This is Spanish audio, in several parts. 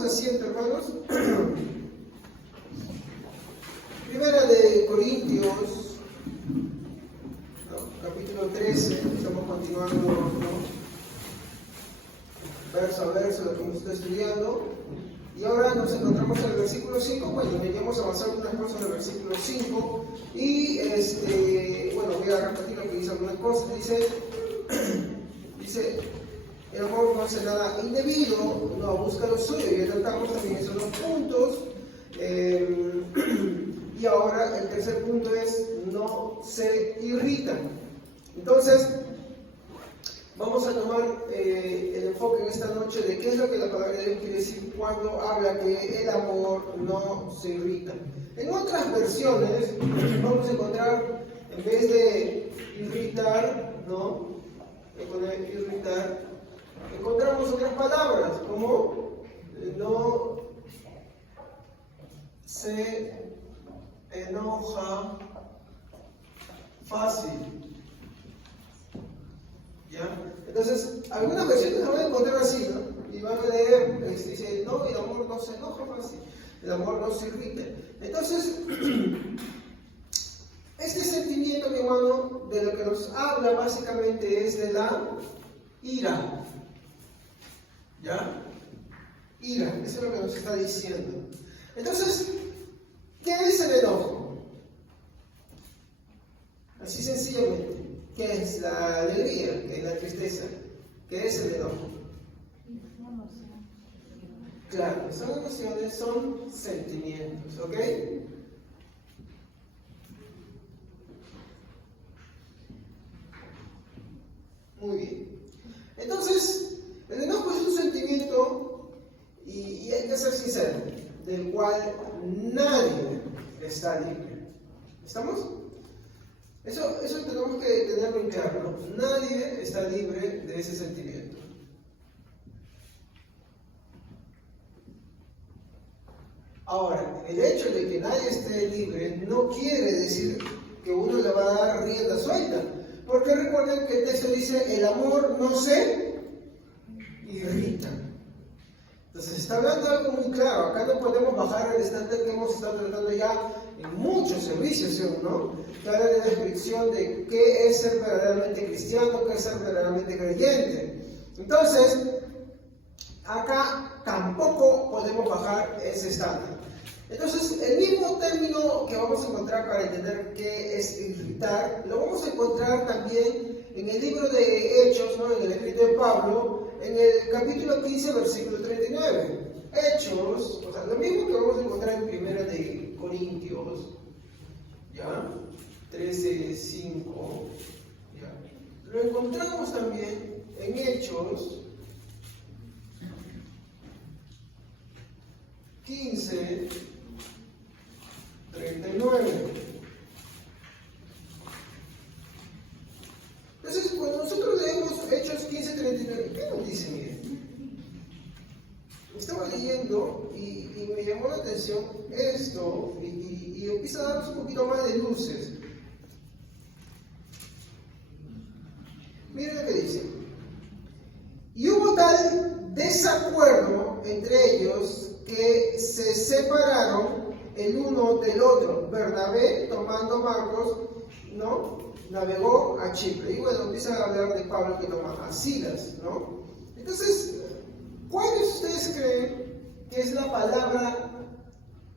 tomamos asiento, hermanos. Primera de Corintios, capítulo 13, estamos continuando, verso a verso lo que hemos estado estudiando. Y ahora nos encontramos en el versículo 5. Bueno, veníamos avanzando unas cosas en el versículo 5. Y bueno, voy a repetir lo que dice algunas cosas. Dice, el amor no hace nada indebido, no busca lo suyo. Y ya tratamos también esos dos puntos. Y ahora el tercer punto es, no se irritan. Entonces, vamos a tomar el enfoque en esta noche de qué es lo que la palabra de Dios quiere decir cuando habla que el amor no se irrita. En otras versiones vamos a encontrar, en vez de irritar, irritar, encontramos otras palabras como no se enoja fácil. ¿Ya? Entonces, algunas versiones las van a encontrar así, ¿no? Y van a leer, dice, no, el amor no se enoja fácil, el amor no se irrita. Entonces, este sentimiento, mi hermano, de lo que nos habla básicamente es de la ira. ¿Ya? Ira, eso es lo que nos está diciendo. Entonces, ¿qué es el enojo? Así sencillamente. ¿Qué es la alegría? ¿Qué es la tristeza? ¿Qué es el enojo? Claro, son emociones, son sentimientos, ¿ok? Muy bien. Entonces, el enojo es un sentimiento, y hay que ser sincero, del cual nadie está libre. ¿Estamos? Eso tenemos que tenerlo en claro, ¿no? Nadie está libre de ese sentimiento. Ahora, el hecho de que nadie esté libre no quiere decir que uno le va a dar rienda suelta. Porque recuerden que el texto dice, el amor no se irrita. Entonces está hablando de algo muy claro. Acá no podemos bajar el estándar que hemos estado tratando ya en muchos servicios, ¿no? Que habla de la descripción de qué es ser verdaderamente cristiano, qué es ser verdaderamente creyente. Entonces, acá tampoco podemos bajar ese estándar. Entonces, el mismo término que vamos a encontrar para entender qué es irritar, lo vamos a encontrar también en el libro de Hechos, ¿no? En el escrito de Pablo, en el capítulo 15, versículo 39. Hechos, o sea, lo mismo que vamos a encontrar en Primera de Corintios, ¿ya? 13:5, ¿ya? Lo encontramos también en Hechos 15:39. Entonces, cuando nosotros leemos Hechos 15:39, ¿qué nos dice? Miren, estaba leyendo y me llamó la atención esto y empieza a darnos un poquito más de luces. Miren lo que dice. Y hubo tal desacuerdo entre ellos que se separaron el uno del otro. Bernabé, tomando Marcos, ¿no?, navegó a Chipre. Y bueno, empieza a hablar de Pablo que toma a Silas, ¿no? Entonces, ¿cuál de ustedes creen que es la palabra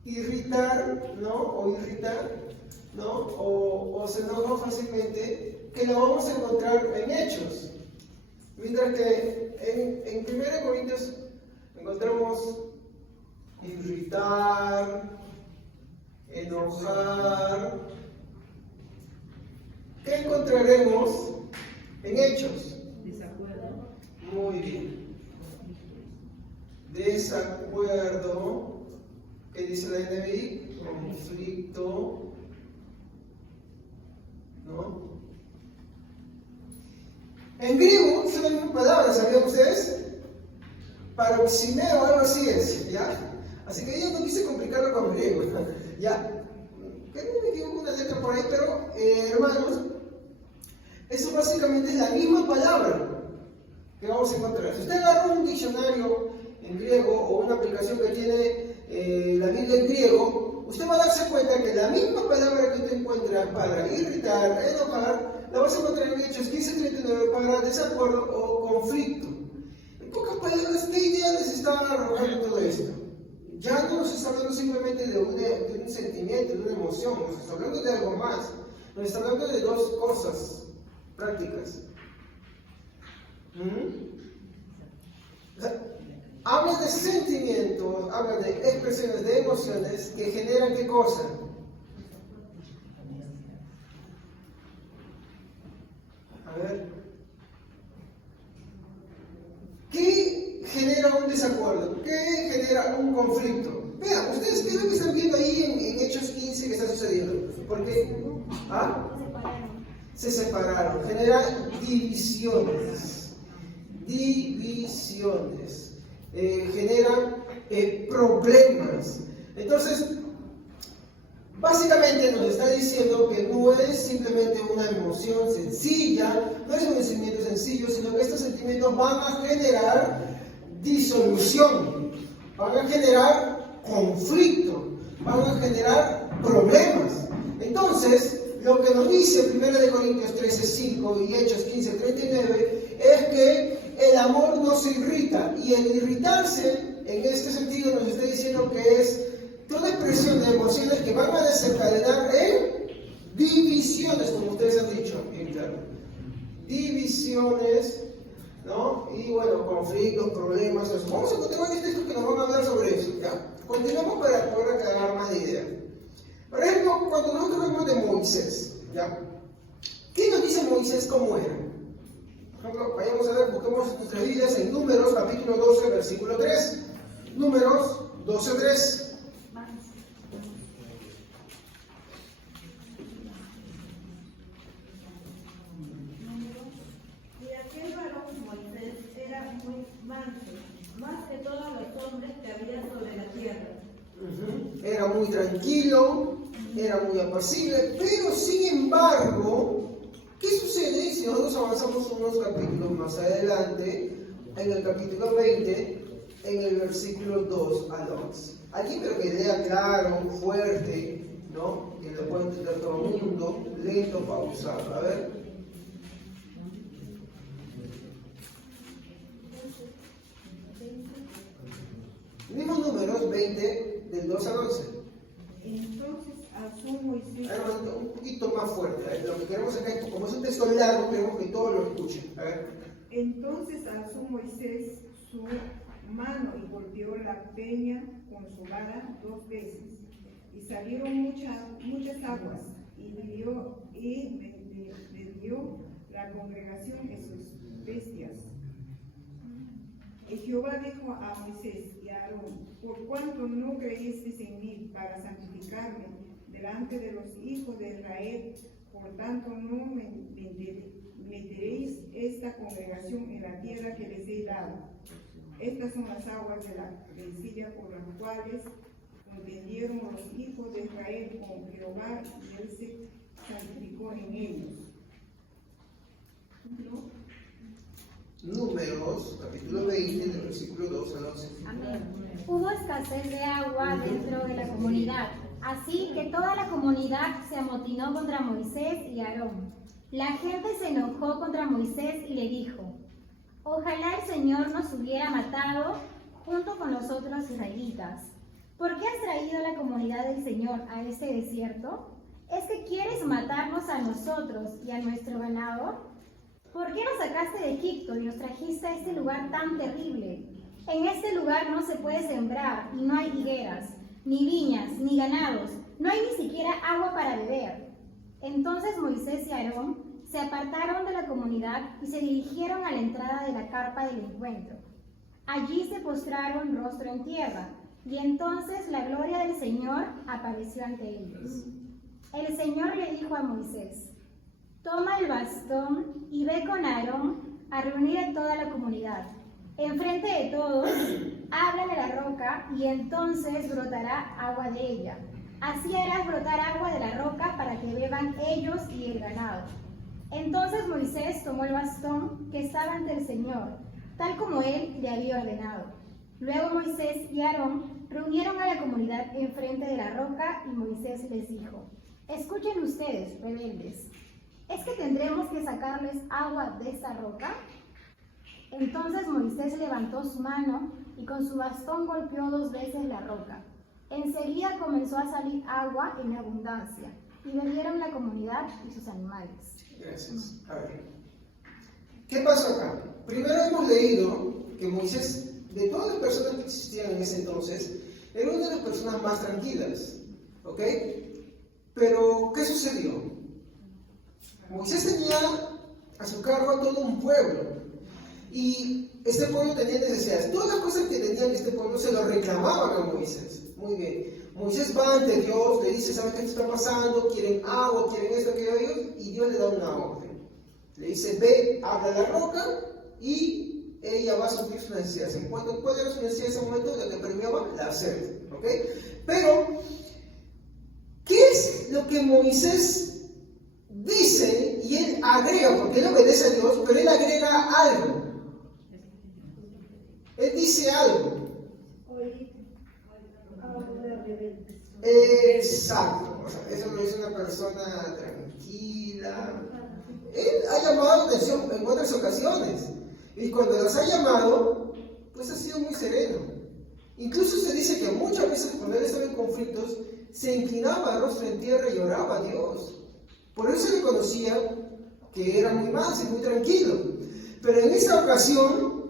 irritar, ¿no? O irritar, ¿no? O se enoja fácilmente, que la vamos a encontrar en Hechos? Mientras que en 1 Corintios encontramos irritar, enojar. ¿Qué encontraremos en Hechos? Desacuerdo. Muy bien. Desacuerdo. ¿Qué dice la NBI? Conflicto. ¿No? En griego son las mismas palabras, ¿sabían ustedes? Paroximeo, algo así es, ¿ya? Así que yo no quise complicarlo con griego, ¿ya? Que no me equivoco una letra por ahí, pero hermanos, eso básicamente es la misma palabra que vamos a encontrar. Si usted agarra un diccionario en griego o una aplicación que tiene la Biblia en griego, usted va a darse cuenta que la misma palabra que usted encuentra para irritar, enojar, la vas a encontrar en Hechos 15:39 para desacuerdo o conflicto. En pocas palabras, ¿qué idea les está arrojando todo esto? Ya no nos está hablando simplemente de un sentimiento, de una emoción, nos está hablando de algo más. Nos está hablando de dos cosas prácticas. O sea, habla de sentimientos, habla de expresiones, de emociones que generan ¿qué cosa? A ver. ¿Qué genera un desacuerdo? ¿Qué genera un conflicto? Vean, ustedes, ¿qué es lo que están viendo ahí en Hechos 15 que está sucediendo? Porque se separaron, genera divisiones, genera problemas. Entonces, básicamente nos está diciendo que no es simplemente una emoción sencilla, no es un sentimiento sencillo, sino que estos sentimientos van a generar disolución, van a generar conflicto, van a generar problemas. Entonces, lo que nos dice 1 Corintios 13:5 y Hechos 15:39 es que el amor no se irrita, y el irritarse en este sentido nos está diciendo que es toda expresión de emociones que van a desencadenar en divisiones, como ustedes han dicho, divisiones, ¿no? Y bueno, conflictos, problemas, eso. Vamos a continuar varios textos que nos van a hablar sobre eso, ¿ya? Continuamos para poder aclarar más de ideas. Por ejemplo, cuando nosotros hablamos de Moisés, ¿ya? ¿Qué nos dice Moisés cómo era? Por ejemplo, vayamos a ver, busquemos nuestras Biblias en Números, capítulo 12, versículo 3. Números 12:3. Más que todos los hombres que había sobre la tierra. Era muy tranquilo, era muy apacible, pero sin embargo, ¿qué sucede si nosotros avanzamos unos capítulos más adelante, en el capítulo 20, en el versículo 2 al 11? Aquí pero que lea claro, fuerte, ¿no? Que lo pueda entender todo el mundo, lento, pausado. A ver. Mismos Números 20, del 2 al 11. Entonces alzó Moisés. Un poquito más fuerte. Lo que queremos acá, como es un texto largo, queremos que todos lo escuchen. A ver. Entonces alzó Moisés su mano y golpeó la peña con su vara 2 veces. Y salieron muchas aguas, y bebió la congregación de sus bestias. Y Jehová dijo a Moisés y a Aarón: por cuanto no creísteis en mí para santificarme delante de los hijos de Israel, por tanto no meteréis esta congregación en la tierra que les he dado. Estas son las aguas de la rencilla por las cuales contendieron los hijos de Israel con Jehová, y él se santificó en ellos. ¿No? Números, capítulo 20, del versículo 2 al 11. Amén. Hubo escasez de agua dentro de la comunidad, así que toda la comunidad se amotinó contra Moisés y Aarón. La gente se enojó contra Moisés y le dijo: ojalá el Señor nos hubiera matado junto con los otros israelitas. ¿Por qué has traído a la comunidad del Señor a este desierto? ¿Es que quieres matarnos a nosotros y a nuestro ganado? ¿Por qué nos sacaste de Egipto y nos trajiste a este lugar tan terrible? En este lugar no se puede sembrar y no hay higueras, ni viñas, ni ganados, no hay ni siquiera agua para beber. Entonces Moisés y Aarón se apartaron de la comunidad y se dirigieron a la entrada de la carpa del encuentro. Allí se postraron rostro en tierra, y entonces la gloria del Señor apareció ante ellos. El Señor le dijo a Moisés: toma el bastón y ve con Aarón a reunir a toda la comunidad. Enfrente de todos, háblale a la roca, y entonces brotará agua de ella. Así harás brotar agua de la roca para que beban ellos y el ganado. Entonces Moisés tomó el bastón que estaba ante el Señor, tal como él le había ordenado. Luego Moisés y Aarón reunieron a la comunidad enfrente de la roca y Moisés les dijo: escuchen ustedes, rebeldes, ¿es que tendremos que sacarles agua de esta roca? Entonces Moisés levantó su mano y con su bastón golpeó 2 veces la roca. Enseguida comenzó a salir agua en abundancia y bebieron la comunidad y sus animales. Gracias. A ver, ¿qué pasó acá? Primero hemos leído que Moisés, de todas las personas que existían en ese entonces, era una de las personas más tranquilas, ¿ok? Pero, ¿qué sucedió? Moisés tenía a su cargo a todo un pueblo, y este pueblo tenía necesidades. Todas las cosas que tenían este pueblo se lo reclamaban a Moisés. Muy bien. Moisés va ante Dios, le dice: ¿saben qué está pasando? ¿Quieren agua? ¿Quieren esto? ¿Aquello? Y Dios le da una orden. Le dice: ve, habla a la roca y ella va a suplir su necesidad. ¿Cuál era su necesidad en ese momento? La que premiaba la sed. ¿Ok? Pero, ¿qué es lo que Moisés dice? Y él agrega, porque él obedece a Dios, pero él agrega algo. Él dice algo. Exacto. O sea, eso lo dice una persona tranquila. Él ha llamado la atención en otras ocasiones. Y cuando las ha llamado, pues ha sido muy sereno. Incluso se dice que muchas veces cuando él estaba en conflictos, se inclinaba rostro en tierra y oraba a Dios. Por eso se le conocía que era muy manso y muy tranquilo. Pero en esta ocasión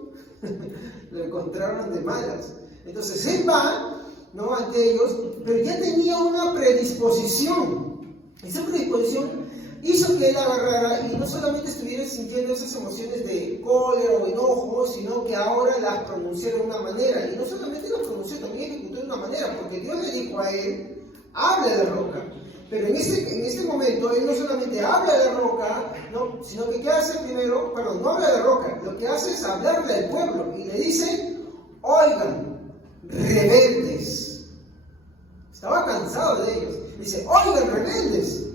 lo encontraron de malas. Entonces él va, ¿no?, ante ellos, pero ya tenía una predisposición. Esa predisposición hizo que él agarrara y no solamente estuviera sintiendo esas emociones de cólera o enojo, sino que ahora las pronunciara de una manera. Y no solamente las pronunció, también ejecutó de una manera, porque Dios le dijo a él: habla a la roca. Pero en este momento, él no solamente habla a la roca, ¿no?, sino que ¿qué hace primero? Perdón, no habla a la roca, lo que hace es hablarle al pueblo y le dice: oigan, rebeldes. Estaba cansado de ellos. Dice: oigan, rebeldes.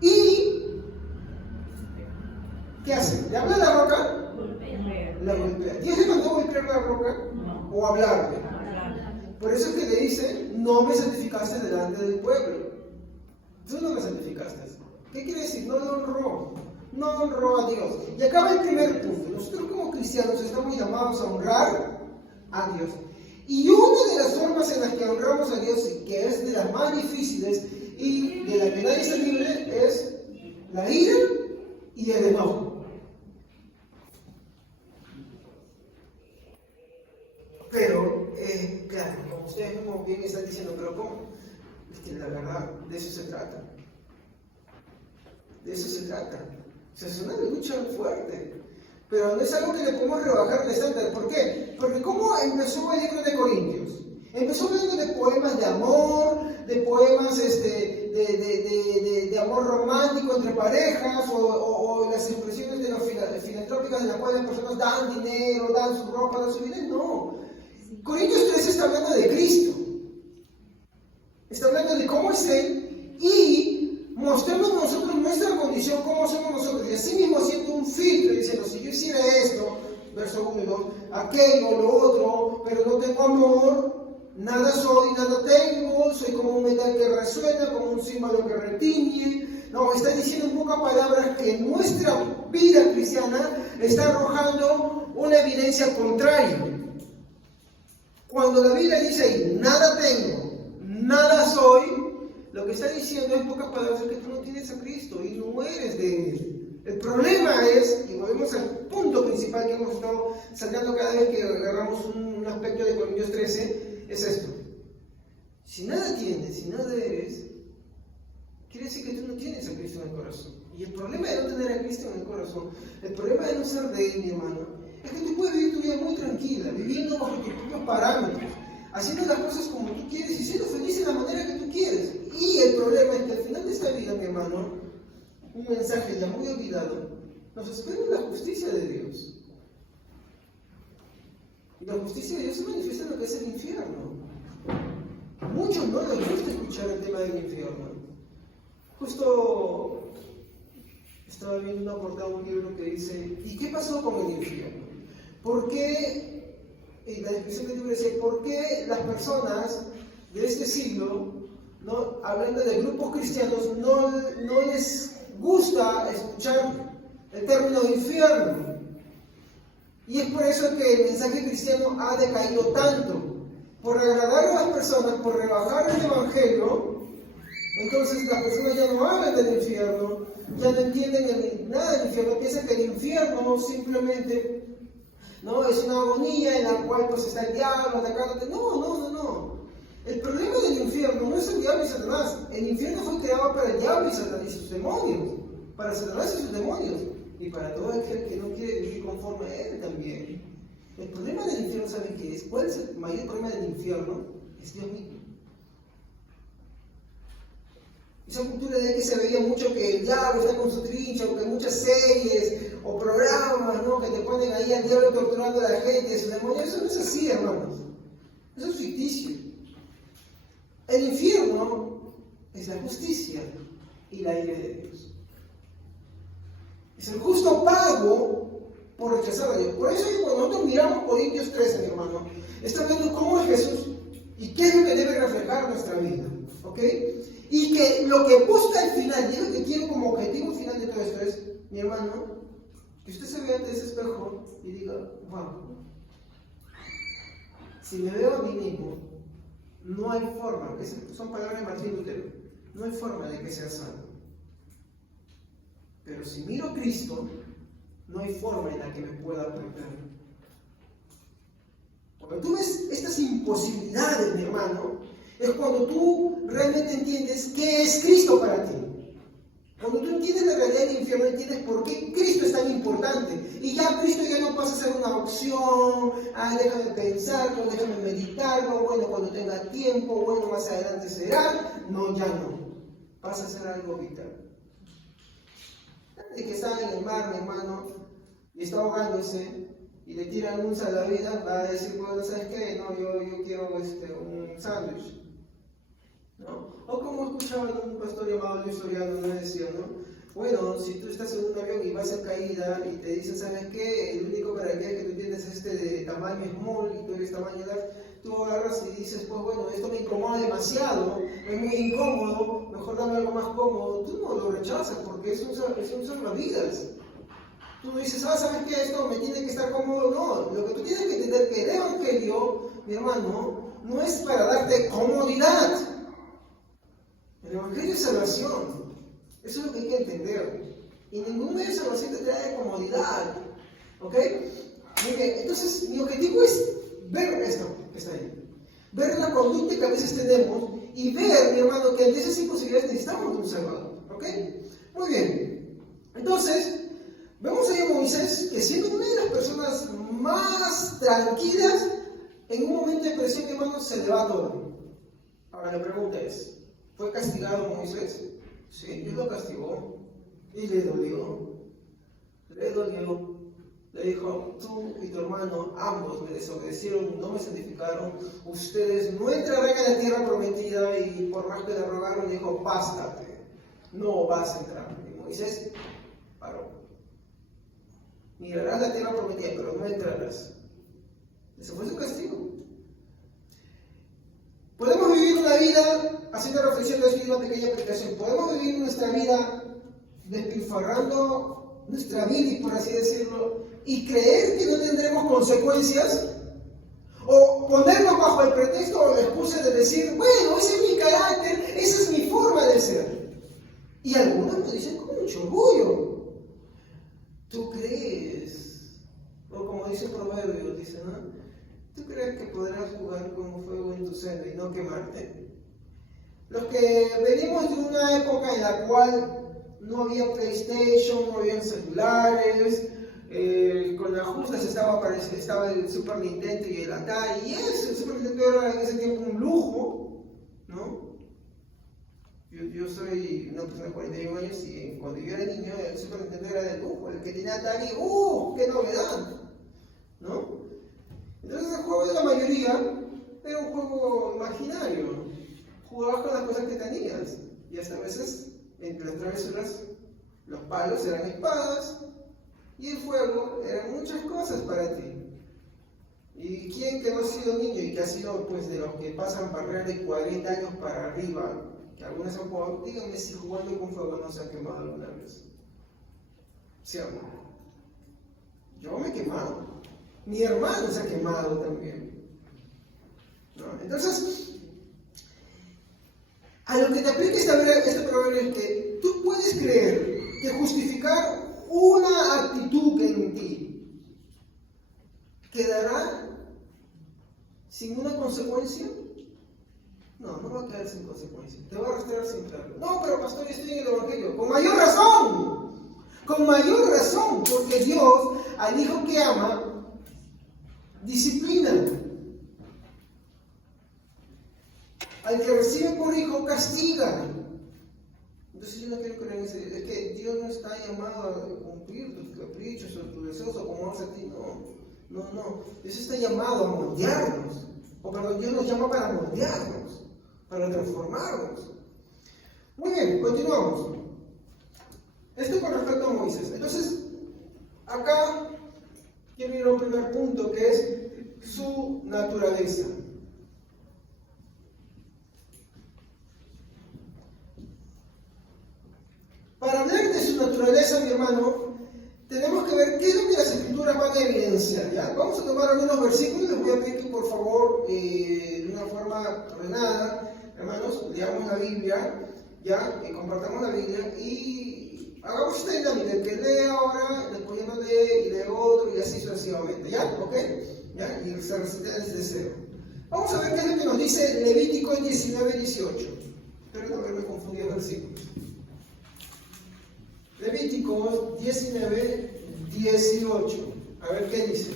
Y ¿qué hace? ¿Le habla a la roca? La golpea. ¿Dios le mandó golpear la roca? No. ¿O hablarle? Por eso es que le dice: no me santificaste delante del pueblo. Tú no me santificaste. ¿Qué quiere decir? No lo honró. No honró a Dios. Y acaba el primer punto. Nosotros como cristianos estamos llamados a honrar a Dios. Y una de las formas en las que honramos a Dios, y que es de las más difíciles y de la que nadie está libre, es la ira y el enojo. Pero, claro, como ustedes mismos bien están diciendo, pero ¿cómo? Es que la verdad, de eso se trata. De eso se trata. O sea, es una lucha fuerte. Pero no es algo que le podemos rebajar el estándar. ¿Por qué? Porque ¿cómo empezó el libro de Corintios? Empezó hablando de poemas de amor, de poemas de amor romántico entre parejas, o las expresiones de los filantrópicas en las cuales las personas dan dinero, dan su ropa, dan su vida. No. Corintios 3 está hablando de Cristo. Está hablando de cómo es Él y mostrando nosotros nuestra condición, cómo somos nosotros. Y así mismo haciendo un filtro diciendo: si yo hiciera esto, verso 1 y 2, aquello, lo otro, pero no tengo amor, nada soy, nada tengo, soy como un metal que resuena, como un símbolo que retiñe. No, está diciendo en pocas palabras que nuestra vida cristiana está arrojando una evidencia contraria. Cuando la Biblia dice ahí: nada tengo, nada soy, lo que está diciendo en pocas palabras es que tú no tienes a Cristo y no eres de Él. El problema es, y volvemos al punto principal que hemos estado sacando cada vez que agarramos un aspecto de Corintios 13, es esto: si nada tienes, si nada eres, quiere decir que tú no tienes a Cristo en el corazón. Y el problema de no tener a Cristo en el corazón, el problema de no ser de Él, mi hermano, es que tú puedes vivir tu vida muy tranquila, viviendo bajo tus propios parámetros, haciendo las cosas como tú quieres y siendo feliz en la manera que tú quieres. Y el problema es que al final de esta vida, mi hermano, un mensaje ya muy olvidado, nos espera la justicia de Dios. Y la justicia de Dios se manifiesta en lo que es el infierno. A muchos no les gusta escuchar el tema del infierno. Justo estaba viendo una portada de un libro que dice: ¿y qué pasó con el infierno? ¿Por qué y la descripción que tuve decía, ¿por qué las personas de este siglo, ¿no? Hablando de grupos cristianos, no les gusta escuchar el término infierno? Y es por eso que el mensaje cristiano ha decaído tanto, por agradar a las personas, por rebajar el evangelio. Entonces las personas ya no hablan del infierno, ya no entienden nada del infierno, piensan que el infierno simplemente, ¿no?, es una agonía en la cual pues está el diablo atacándote. No. El problema del infierno no es el diablo y Satanás. El infierno fue creado para el diablo y Satanás y sus demonios, para Satanás y sus demonios, y para todo aquel que no quiere vivir conforme a él también. El problema del infierno, ¿saben qué es? ¿Cuál es el mayor problema del infierno? Es Dios mismo. Esa cultura de que se veía mucho que el diablo está con su trincha, o que muchas series o programas, ¿no?, que te ponen ahí al diablo torturando a la gente, sus demonios. Eso no es así, hermanos. Eso es ficticio. El infierno es la justicia y la ira de Dios. Es el justo pago por rechazar a Dios. Por eso que cuando nosotros miramos Corintios 13, mi hermano, está viendo cómo es Jesús y qué es lo que debe reflejar nuestra vida. ¿Ok? Y que lo que busca al final, y lo que quiero como objetivo final de todo esto es, mi hermano, que usted se vea ante ese espejo y diga, wow, si me veo a mí mismo, no hay forma, esas son palabras de Martín Lutero, no hay forma de que sea salvo. Pero si miro a Cristo, no hay forma en la que me pueda perder. Cuando tú ves estas imposibilidades, mi hermano, es cuando tú realmente entiendes qué es Cristo para ti. Cuando tú entiendes la realidad del infierno, entiendes por qué Cristo es tan importante. Y ya Cristo ya no pasa a ser una opción, déjame pensarlo, déjame meditarlo, bueno, cuando tenga tiempo, bueno, más adelante será. No, ya no. Pasa a ser algo vital. De que está en el mar, mi hermano, y está ahogándose, y le tiran un salvavidas, va a decir, bueno, ¿sabes qué? No, yo quiero un sándwich, ¿no? O como escuchaba un pastor llamado Luis Soriano, me decía, ¿no? Bueno, si tú estás en un avión y vas en caída y te dicen, ¿sabes qué? El único paracaídas que tú tienes es de tamaño small y tú eres tamaño large, tú agarras y dices, pues bueno, esto me incomoda demasiado, es muy incómodo, mejor dame algo más cómodo. Tú no lo rechazas porque es un salvavidas. Tú no dices, ¿sabes qué? Esto me tiene que estar cómodo. No, lo que tú tienes que entender es que el evangelio, mi hermano, no es para darte comodidad. El evangelio es salvación. Eso es lo que hay que entender. Y ningún medio de salvación te trae comodidad. ¿Ok? Muy bien, entonces mi objetivo es ver esto que está ahí. Ver la conducta que a veces tenemos y ver, mi hermano, que ante esas imposibilidades necesitamos de un Salvador. ¿Ok? Muy bien. Entonces, vemos ahí a Moisés que siendo una de las personas más tranquilas, en un momento de presión, mi hermano, se le va todo. Ahora la pregunta es, ¿fue castigado Moisés? Sí, Dios lo castigó y le dolió. Le dijo, tú y tu hermano, ambos me desobedecieron, no me santificaron. Ustedes no entrarán en la tierra prometida, y por más que le rogaron, dijo, bástate, no vas a entrar. Y Moisés paró. Mirarás la tierra prometida, pero no entrarás. Ese fue su castigo. Podemos vivir una vida, haciendo reflexión de una pequeña aplicación, podemos vivir nuestra vida despilfarrando nuestra vida, por así decirlo, y creer que no tendremos consecuencias, o ponernos bajo el pretexto o la excusa de decir, bueno, ese es mi carácter, esa es mi forma de ser. Y algunos lo dicen con mucho orgullo. ¿Tú crees? O como dice el proverbio, dice, ¿no? ¿Tú crees que podrás jugar con fuego en tu seno y no quemarte? Los que venimos de una época en la cual no había PlayStation, no había celulares, con las justas estaba el Super Nintendo y el Atari, y eso, el Super Nintendo era en ese tiempo un lujo, ¿no? Yo soy una persona de 41 años y cuando yo era niño el Super Nintendo era de lujo, el que tenía Atari, ¡qué novedad! ¿No? Entonces el juego de la mayoría era un juego imaginario, jugabas con las cosas que tenías, y hasta a veces entre las travesuras los palos eran espadas y el fuego eran muchas cosas para ti. ¿Y quién que no ha sido niño y que ha sido pues de los que pasan barreras de 40 años para arriba, que algunos han jugado? Díganme si jugando con fuego no se ha quemado alguna vez. ¿Sí o no? Yo me he quemado. Mi hermano se ha quemado también. ¿No? Entonces, a lo que te aplica este proverbio es que tú puedes creer que justificar una actitud en ti quedará sin una consecuencia. No, no va a quedar sin consecuencia. Te va a arrastrar sin claro. No, pero pastor, yo estoy en el evangelio. Con mayor razón. Con mayor razón. Porque Dios al hijo que ama disciplina. Al que recibe por hijo castiga. Entonces yo no quiero creer en ese. Es que Dios no está llamado a cumplir tus caprichos o tus deseos o como hace a ti. No. Dios está llamado a moldearnos. O perdón, Dios nos llama para moldearnos, para transformarnos. Muy bien, continuamos. Esto con respecto a Moisés. Entonces, acá quiero ir a un primer punto que es su naturaleza. Para hablar de su naturaleza, mi hermano, tenemos que ver qué es lo que las escrituras van a evidenciar, ¿ya? Vamos a tomar algunos versículos, les voy a pedir que por favor, de una forma ordenada, hermanos, leamos la Biblia, ¿ya? Compartamos la Biblia y hagamos esta dinámica, el que lee ahora, después ya no lee y lee otro y así sucesivamente, ¿ya? ¿Ok? ¿Ya? Y se recita desde cero. Vamos a ver qué es lo que nos dice Levítico 19:18. Espero no haberme confundido versículos. Levítico 19:18. A ver qué dice.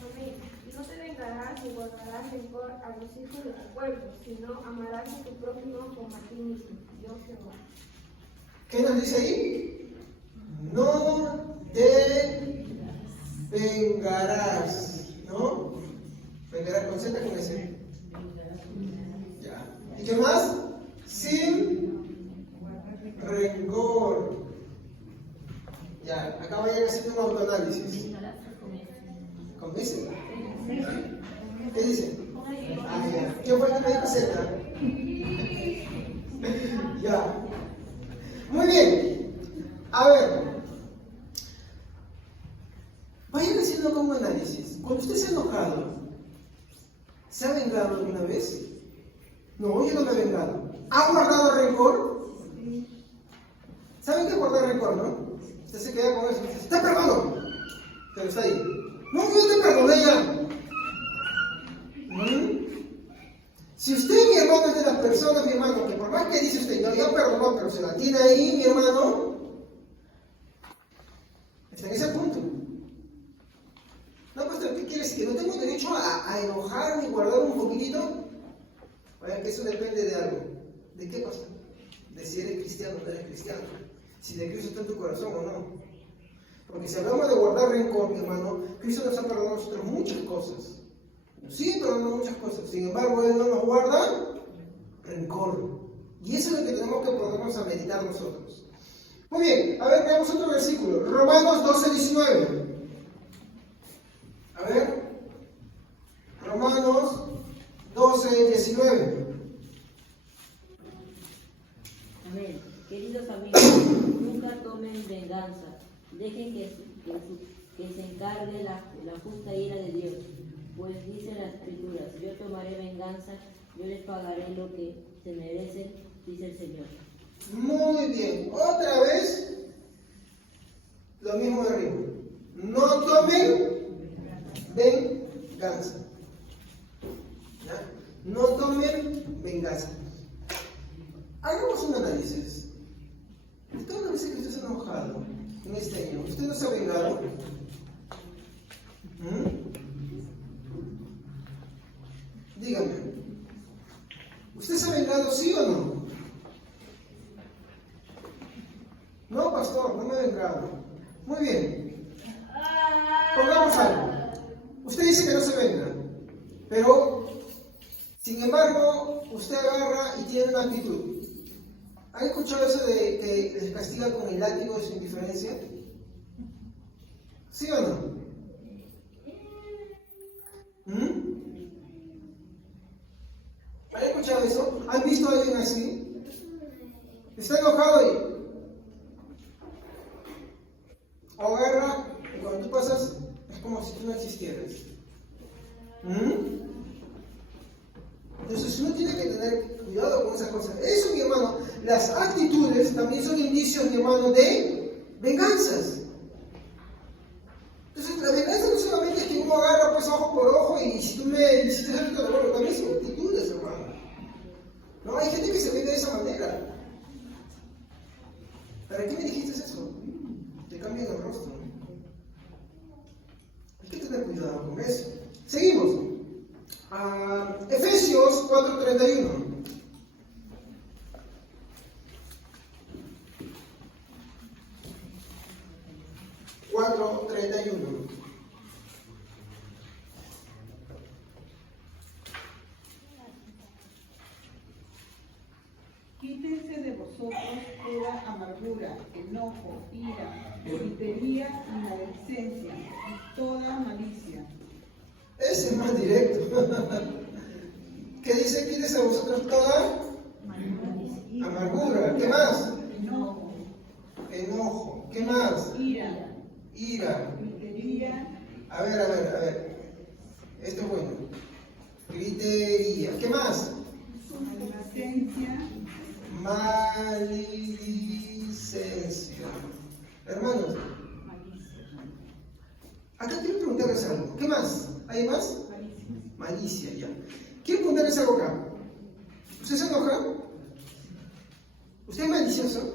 Amén. No te vengarás ni guardarás rencor a los hijos de tu pueblo, sino amarás a tu prójimo como a ti mismo. Yo Jehová. ¿Qué nos dice ahí? No te vengarás. ¿No? Vengarás con Z, con S. Ya. ¿Y qué más? Sin rencor. Ya, acá vayan haciendo un autoanálisis. ¿Con ese? ¿Qué dice? Ah, ya. ¿Quién fue el que me dijo Z? Ya. Muy bien. A ver. Vayan haciendo como un análisis. Cuando usted se ha enojado, ¿se ha vengado alguna vez? No, yo no me he vengado. ¿Ha guardado rencor? ¿Saben qué es guardar rencor, no? Usted se queda con eso. ¡Te perdono! Pero está ahí. No, yo te perdoné ya. Si usted, mi hermano, es de las personas, mi hermano, que por más que dice usted, no, yo perdonó, pero se la tiene ahí, mi hermano, está en ese punto. No, pastor, ¿qué quiere decir? ¿Que no tengo derecho a enojarme y guardar un poquitito? Oigan, que eso depende de algo. ¿De qué, pastor? De si eres cristiano o no eres cristiano. Si de Cristo está en tu corazón o no. Porque si hablamos de guardar rencor, mi hermano, Cristo nos ha perdonado a nosotros muchas cosas. Nos sigue perdonando muchas cosas. Sin embargo, Él no nos guarda rencor. Y eso es lo que tenemos que ponernos a meditar nosotros. Muy bien, a ver, veamos otro versículo. Romanos 12:19. A ver. Romanos 12:19. Amén. Queridos amigos, nunca tomen venganza. Dejen que se encargue la justa ira de Dios. Pues dicen las escrituras, yo tomaré venganza, yo les pagaré lo que se merecen, dice el Señor. Muy bien. Otra vez, lo mismo de arriba. No tomen venganza. ¿Ya? No tomen venganza. Hagamos un análisis. Cada una vez que usted se ha enojado en este año, ¿usted no se ha vengado? Dígame. ¿Usted se ha vengado, sí o no? No, pastor, no me he vengado. Muy bien. Pongamos algo. Usted dice que no se venga, pero, sin embargo, usted agarra y tiene una actitud. ¿Han escuchado eso de que les castiga con el látigo de su indiferencia? ¿Sí o no? escuchado eso? ¿Han visto a alguien así? Está enojado y o agarra, y cuando tú pasas, es como si tú no existieras. Entonces uno tiene que tener cuidado con esas cosas. Eso, mi hermano, las actitudes también son indicios, mi hermano, de venganzas. Entonces la venganza no solamente es que uno agarra pues ojo por ojo y si tú me hiciste algo, te devuelvo, también son actitudes, hermano. No, hay gente que se venga de esa manera. ¿Para qué me dijiste eso? Te cambian el rostro. Hay que tener cuidado con eso. Seguimos. Efesios 4:31. Quítense de vosotros toda amargura, enojo, ira, gritería y maledicencia, y toda malicia. Ese es más directo. ¿Qué dice? Quítense de vosotros toda amargura. ¿Qué más? Enojo, Enojo. ¿Qué más? ira, Ira. gritería. A ver. Esto es bueno. Gritería. ¿Qué más? Maledicencia. Maledicencia. Hermanos, acá quiero preguntarles algo. ¿Qué más? ¿Hay más? Malicia, ya. Quiero preguntarles algo acá. ¿Usted se enoja? ¿Usted es malicioso?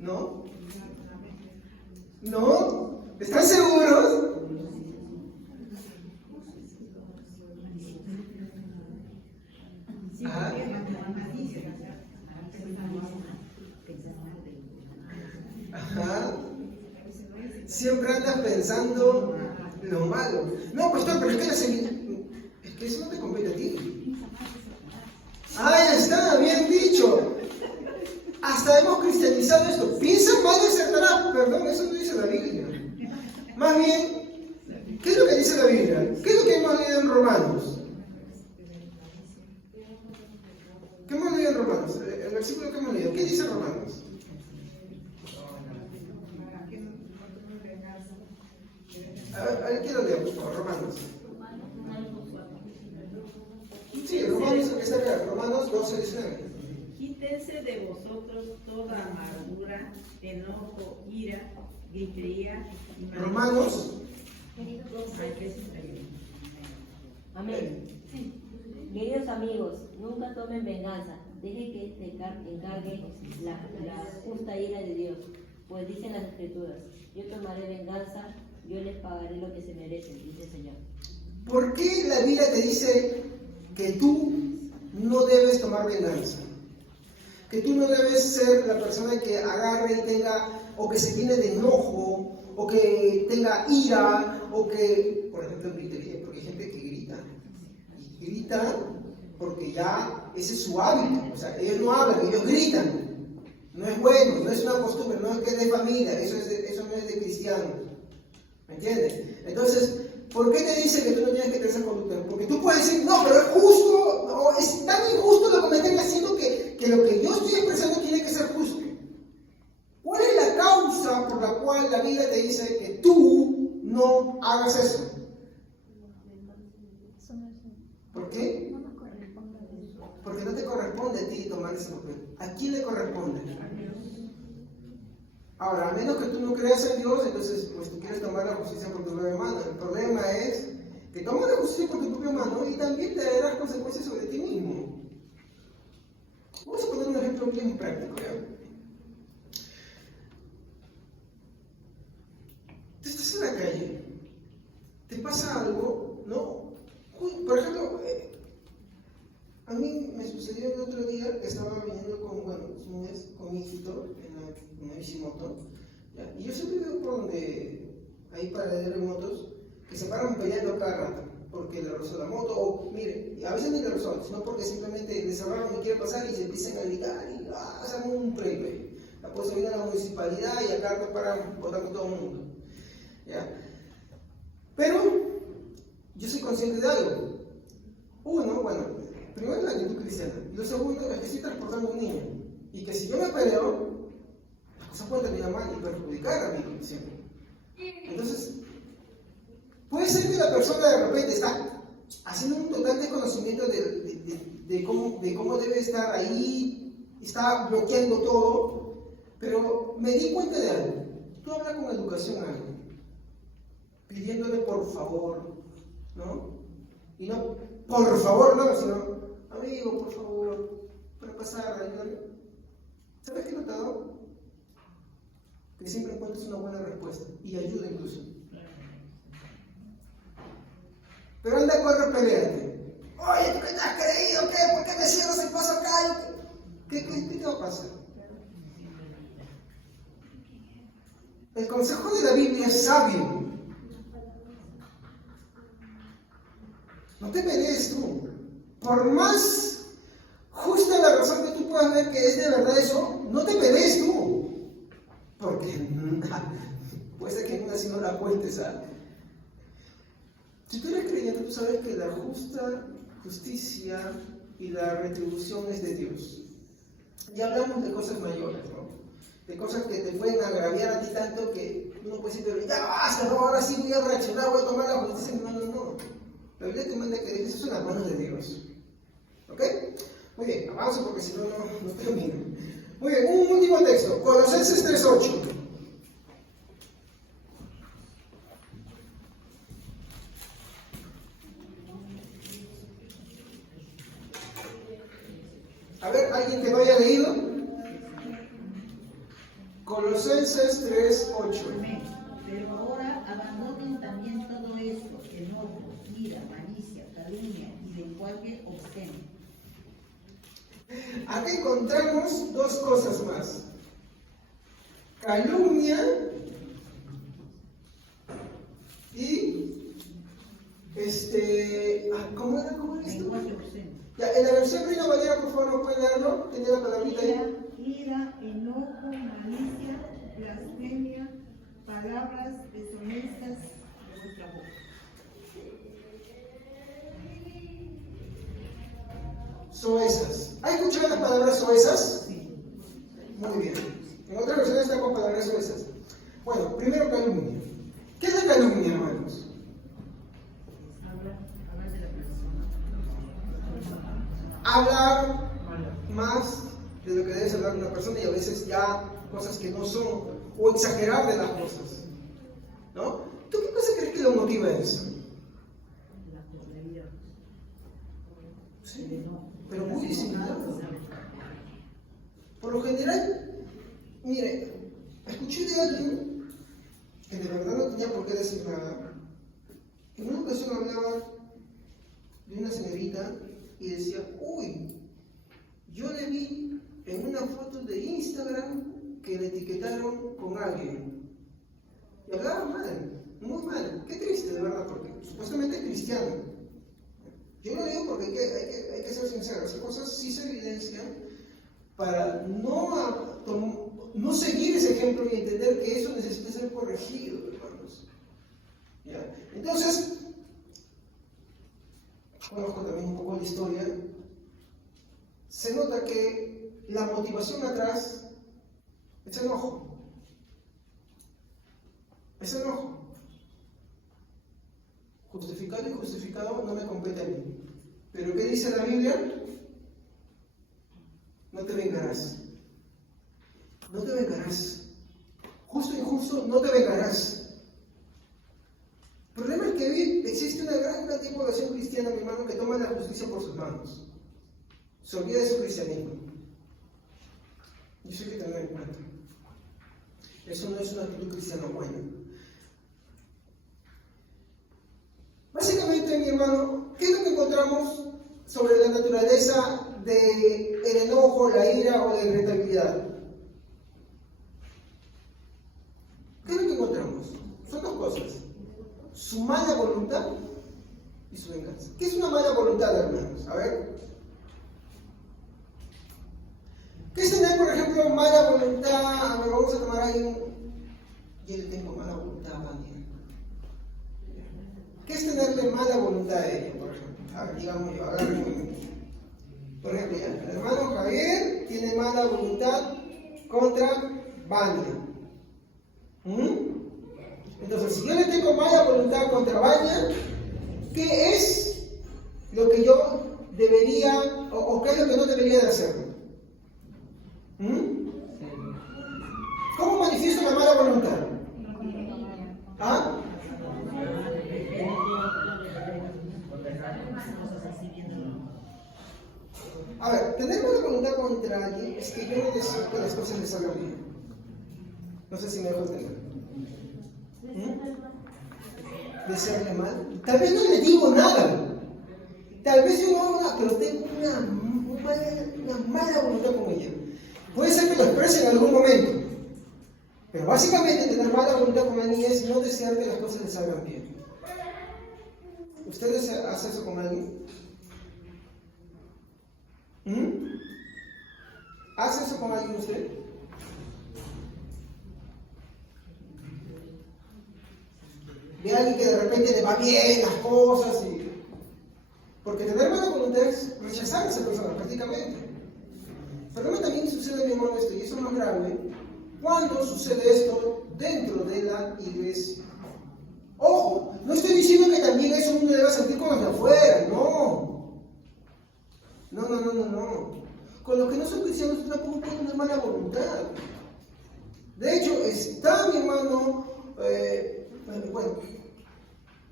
¿No? ¿No? ¿Están seguros? Ajá. Ajá. Siempre andas pensando lo malo. No, pastor, pero es que eso no te compete a ti. Ahí está, bien dicho. Hasta hemos cristianizado esto. Piensa mal y acertará. Perdón, eso no dice la Biblia. Más bien, ¿qué es lo que dice la Biblia? ¿Qué es lo que hemos leído en Romanos? ¿Qué hemos leído en Romanos? El versículo que hemos leído. ¿Qué dice Romanos? A ver, quiero leer, por favor, Romanos. Sí, Romanos, está acá, Romanos 12:19. Quítense de vosotros toda amargura, enojo, ira, gritería y malicia. Romanos. Amén. Queridos amigos, nunca tomen venganza, dejen que se encargue la justa ira de Dios, pues dicen las Escrituras, yo tomaré venganza, yo les pagaré lo que se merecen, dice el Señor. ¿Por qué la Biblia te dice que tú no debes tomar venganza? Que tú no debes ser la persona que agarre y tenga, o que se llene de enojo, o que tenga ira, o que, por ejemplo, gritería, porque hay gente que grita. Y grita porque ya ese es su hábito. O sea, ellos no hablan, ellos gritan. No es bueno, no es una costumbre, no es que es de familia, eso no es de cristianos. ¿Me entiendes? Entonces, ¿por qué te dice que tú no tienes que tener esa conducta? Porque tú puedes decir, no, pero es justo, no, es tan injusto lo que me están haciendo que lo que yo estoy expresando tiene que ser justo. ¿Cuál es la causa por la cual la Biblia te dice que tú no hagas eso? ¿Por qué? Porque no te corresponde a ti tomar ese papel. ¿A quién le corresponde? Ahora, a menos que tú no creas en Dios, entonces pues tú quieres tomar la justicia por tu propia mano. El problema es que tomas la justicia por tu propia mano y también te darás consecuencias sobre ti mismo. Vamos a poner un ejemplo bien práctico. ¿Ya? Tú estás en la calle, te pasa algo, ¿no? Por ejemplo, a mí me sucedió el otro día que estaba viniendo con mi hijito en la bicimoto, ¿ya? Y yo siempre veo por donde hay paraderos de motos que se paran peleando cada rato porque le rozó la moto, o mire, a veces ni le rozó, sino porque simplemente les hablaron y quieren pasar y se empiezan a gritar y hacen un pleito. Después viene a la municipalidad y acá nos paran votando todo el mundo, ¿ya? Pero yo soy consciente de algo. Uno, bueno, primero la actitud cristiana. Y lo segundo es que estoy transportando a un niño. Y que si yo me peleo, las cosas pueden terminar mal y perjudicar a mi siempre. Entonces, puede ser que la persona de repente está haciendo un total desconocimiento de cómo debe estar ahí, está bloqueando todo, pero me di cuenta de algo. Tú hablas con educación a alguien, pidiéndole por favor, ¿no? Y no, por favor, no, sino, amigo, por favor, para pasar, ayúdame. ¿Sabes qué he notado? Que siempre encuentras una buena respuesta y ayuda incluso. Pero anda, corre, peleate. Oye, ¿tú qué te has creído? ¿Qué? ¿Por qué me cierras el paso acá? ¿Qué te va a pasar? El consejo de la Biblia es sabio. No te pelees tú. Por más justa la razón que tú puedas ver que es de verdad eso, no te pelees tú. Porque puede ser que en una si no la cuentes. Si tú eres creyente, tú sabes que la justicia y la retribución es de Dios. Ya hablamos de cosas mayores, ¿no? De cosas que te pueden agraviar a ti tanto que uno puede decir, pero ya basta, no, ahora sí voy a reaccionar, voy a tomar la justicia. No. La Biblia te manda que dejes eso en las manos de Dios. ¿Ok? Muy bien, avanzo porque si no, no termino. Muy bien, un último texto, Colosenses 3:8. A ver, ¿alguien que no haya leído? Colosenses 3:8. Amén. Pero ahora abandonen también todo esto: enojo, ira, malicia, calumnia y lenguaje obsceno. Acá encontramos dos cosas más. Calumnia y ¿cómo era esto? Lenguaje obsceno. Ya, en la versión Reina Valera, por favor, ¿no pueden leerlo? Tiene la palabrita ahí. Ira, enojo, malicia, blasfemia, palabras deshonestas de vuestra boca. Soezas. ¿Ha escuchado las palabras soezas? Sí. Muy bien. En otras versiones están con palabras soezas. Bueno, primero calumnia. ¿Qué es la calumnia, hermanos? Hablar de la persona. Hablar más de lo que debes hablar de una persona y a veces ya cosas que no son, o exagerar de las cosas. ¿No? ¿Tú qué cosa crees que lo motiva eso? La tontería. Sí, pero muy disimulado. Por lo general, mire, escuché de alguien que de verdad no tenía por qué decir nada. En una ocasión hablaba de una señorita y decía, uy, yo le vi en una foto de Instagram que le etiquetaron con alguien. Y hablaba mal, muy mal. Qué triste, de verdad, porque supuestamente es cristiano. Yo lo digo porque hay que ser sinceros. Esas cosas sí se evidencian para no seguir ese ejemplo y entender que eso necesita ser corregido, hermanos. ¿Ya? Entonces, conozco también un poco la historia. Se nota que la motivación atrás es enojo. Es enojo. Justificado y justificado no me compete a mí. Pero ¿qué dice la Biblia? No te vengarás. No te vengarás. Justo e injusto, no te vengarás. El problema es que hoy existe una gran cantidad de población cristiana, mi hermano, que toma la justicia por sus manos. Se olvida de su cristianismo. Yo sé que tener en cuenta. Eso no es una actitud cristiana buena. Básicamente, mi hermano, ¿qué es lo que encontramos sobre la naturaleza del enojo, la ira o la irritabilidad? ¿Qué es lo que encontramos? Son dos cosas. Su mala voluntad y su venganza. ¿Qué es una mala voluntad, hermanos? A ver. ¿Qué es tener, por ejemplo, mala voluntad? A ver, vamos a tomar ahí yo le tengo mala voluntad a Daniel. ¿Qué es tenerle mala voluntad a ella, por ejemplo? A digamos yo, agarre un momento. Por ejemplo, ya, el hermano Javier tiene mala voluntad contra Vania. Entonces, si yo le tengo mala voluntad contra Vania, ¿qué es lo que yo debería, o qué es lo que no debería de hacer? ¿Cómo manifiesto la mala voluntad? ¿Ah? A ver, tener mala voluntad contra alguien es que yo no deseo que las cosas le salgan bien. No sé si me dejo entender. Desearle mal. Tal vez no le digo nada. Tal vez yo no hago nada, pero tengo una mala voluntad con ella. Puede ser que lo exprese en algún momento. Pero básicamente tener mala voluntad con alguien es no desear que las cosas le salgan bien. ¿Ustedes hacen eso con alguien? ¿Hace eso con alguien usted? Ve a alguien que de repente le va bien las cosas y... Porque tener mala voluntad es rechazar a esa persona prácticamente. Pero también sucede, mi hermano, esto, y eso es más grave, cuando sucede esto dentro de la iglesia. Ojo, no estoy diciendo que también eso uno deba sentir con los de afuera, no. No. Con los que no son cristianos usted tampoco puede tener mala voluntad. De hecho, está mi hermano, bueno,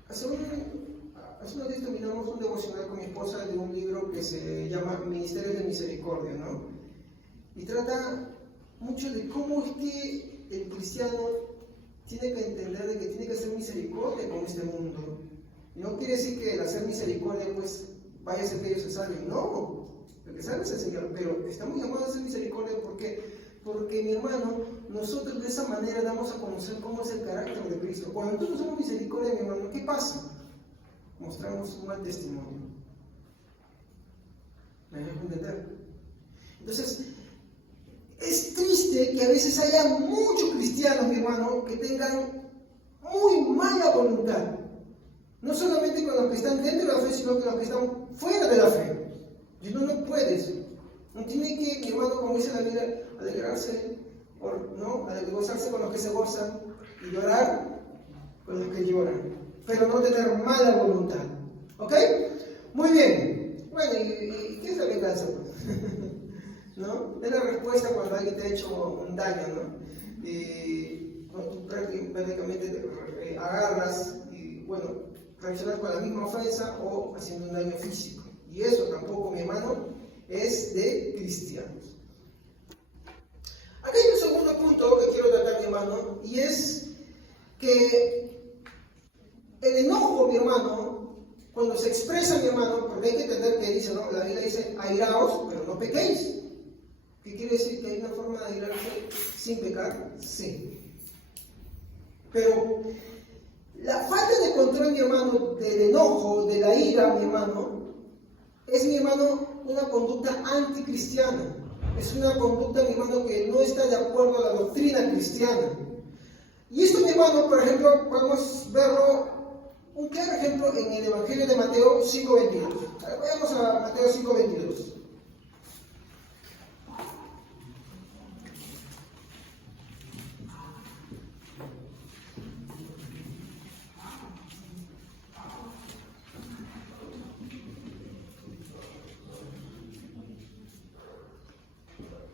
hace unos días terminamos un devocional con mi esposa de un libro que se llama Ministerios de Misericordia, ¿no? Y trata mucho de cómo es que el cristiano tiene que entender de que tiene que hacer misericordia con este mundo. No quiere decir que el hacer misericordia pues vaya a ser que ellos se salven, no. El que salve es el Señor, pero estamos llamados a hacer misericordia porque mi hermano, nosotros de esa manera damos a conocer cómo es el carácter de Cristo. Cuando nosotros hacemos misericordia, mi hermano, ¿qué pasa? Mostramos un mal testimonio. ¿Me dejan entender? Entonces, es triste que a veces haya muchos cristianos, mi hermano, que tengan muy mala voluntad. No solamente con los que están dentro de la fe, sino con los que están fuera de la fe. Y uno no puede eso. No tiene que, mi hermano, como dice la Biblia, alegrarse, ¿no? Gozarse con los que se gozan y llorar con los que lloran. Pero no tener mala voluntad. ¿Ok? Muy bien. Bueno, ¿y qué es la venganza? ¿No? Es la respuesta cuando alguien te ha hecho un daño, ¿no? Y tú prácticamente agarras y, bueno, reaccionas con la misma ofensa o haciendo un daño físico. Y eso tampoco, mi hermano, es de cristianos. Aquí hay un segundo punto que quiero tratar, mi hermano, y es que el enojo, mi hermano, cuando se expresa, mi hermano, porque hay que entender que dice, ¿no? La Biblia dice, airaos, pero no pequéis. ¿Qué quiere decir? ¿Que hay una forma de airarse sin pecar? Sí. Pero la falta de control, mi hermano, del enojo, de la ira, mi hermano, es, mi hermano, una conducta anticristiana. Es una conducta, mi hermano, que no está de acuerdo a la doctrina cristiana. Y esto, mi hermano, por ejemplo, podemos verlo, un claro ejemplo en el Evangelio de Mateo 5:22. Vayamos a Mateo 5:22.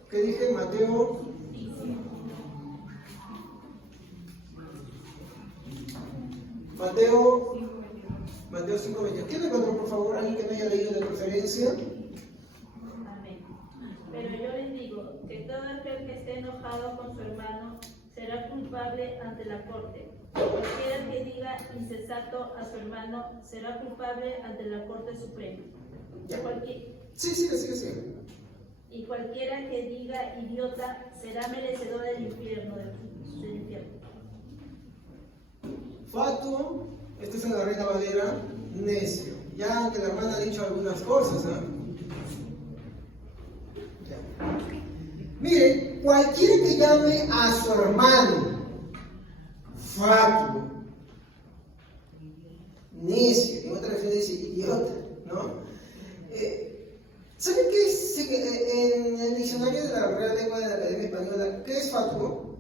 ¿Qué dije? Mateo 5:20. ¿Quién lo encontró, por favor? ¿Alguien que no haya leído de preferencia? Amén. Pero yo les digo que todo aquel que esté enojado con su hermano será culpable ante la corte. Cualquiera que diga insensato a su hermano será culpable ante la Corte Suprema. Sí. Y cualquiera que diga idiota será merecedor del infierno. Fatuo, esto es en la Reina Valera, necio. Ya aunque la hermana ha dicho algunas cosas, ¿eh? Mire, cualquiera que llame a su hermano fatuo, necio, en otra refiere dice idiota, ¿no? ¿Saben qué es, en el diccionario de la Real Lengua de la Academia Española, qué es fatuo?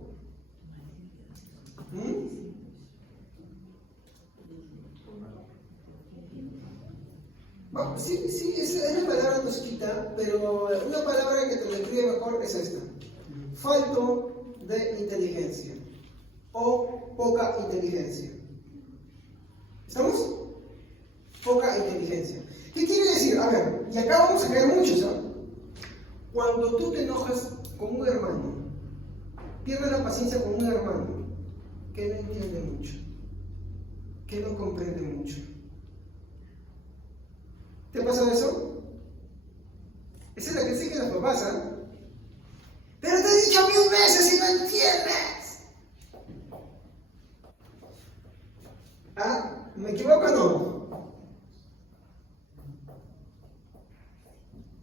Bueno, sí, es una palabra tosquita, pero una palabra que te lo describe mejor es esta. Falto de inteligencia o poca inteligencia. ¿Estamos? Poca inteligencia. ¿Qué quiere decir? A ver, y acá vamos a caer muchos, ¿no? Cuando tú te enojas con un hermano, pierdes la paciencia con un hermano que no entiende mucho, que no comprende mucho. ¿Te ha pasado eso? Esa es la que sí que nos pasa. Pero te he dicho 1000 veces y no entiendes. ¿Ah? ¿Me equivoco o no?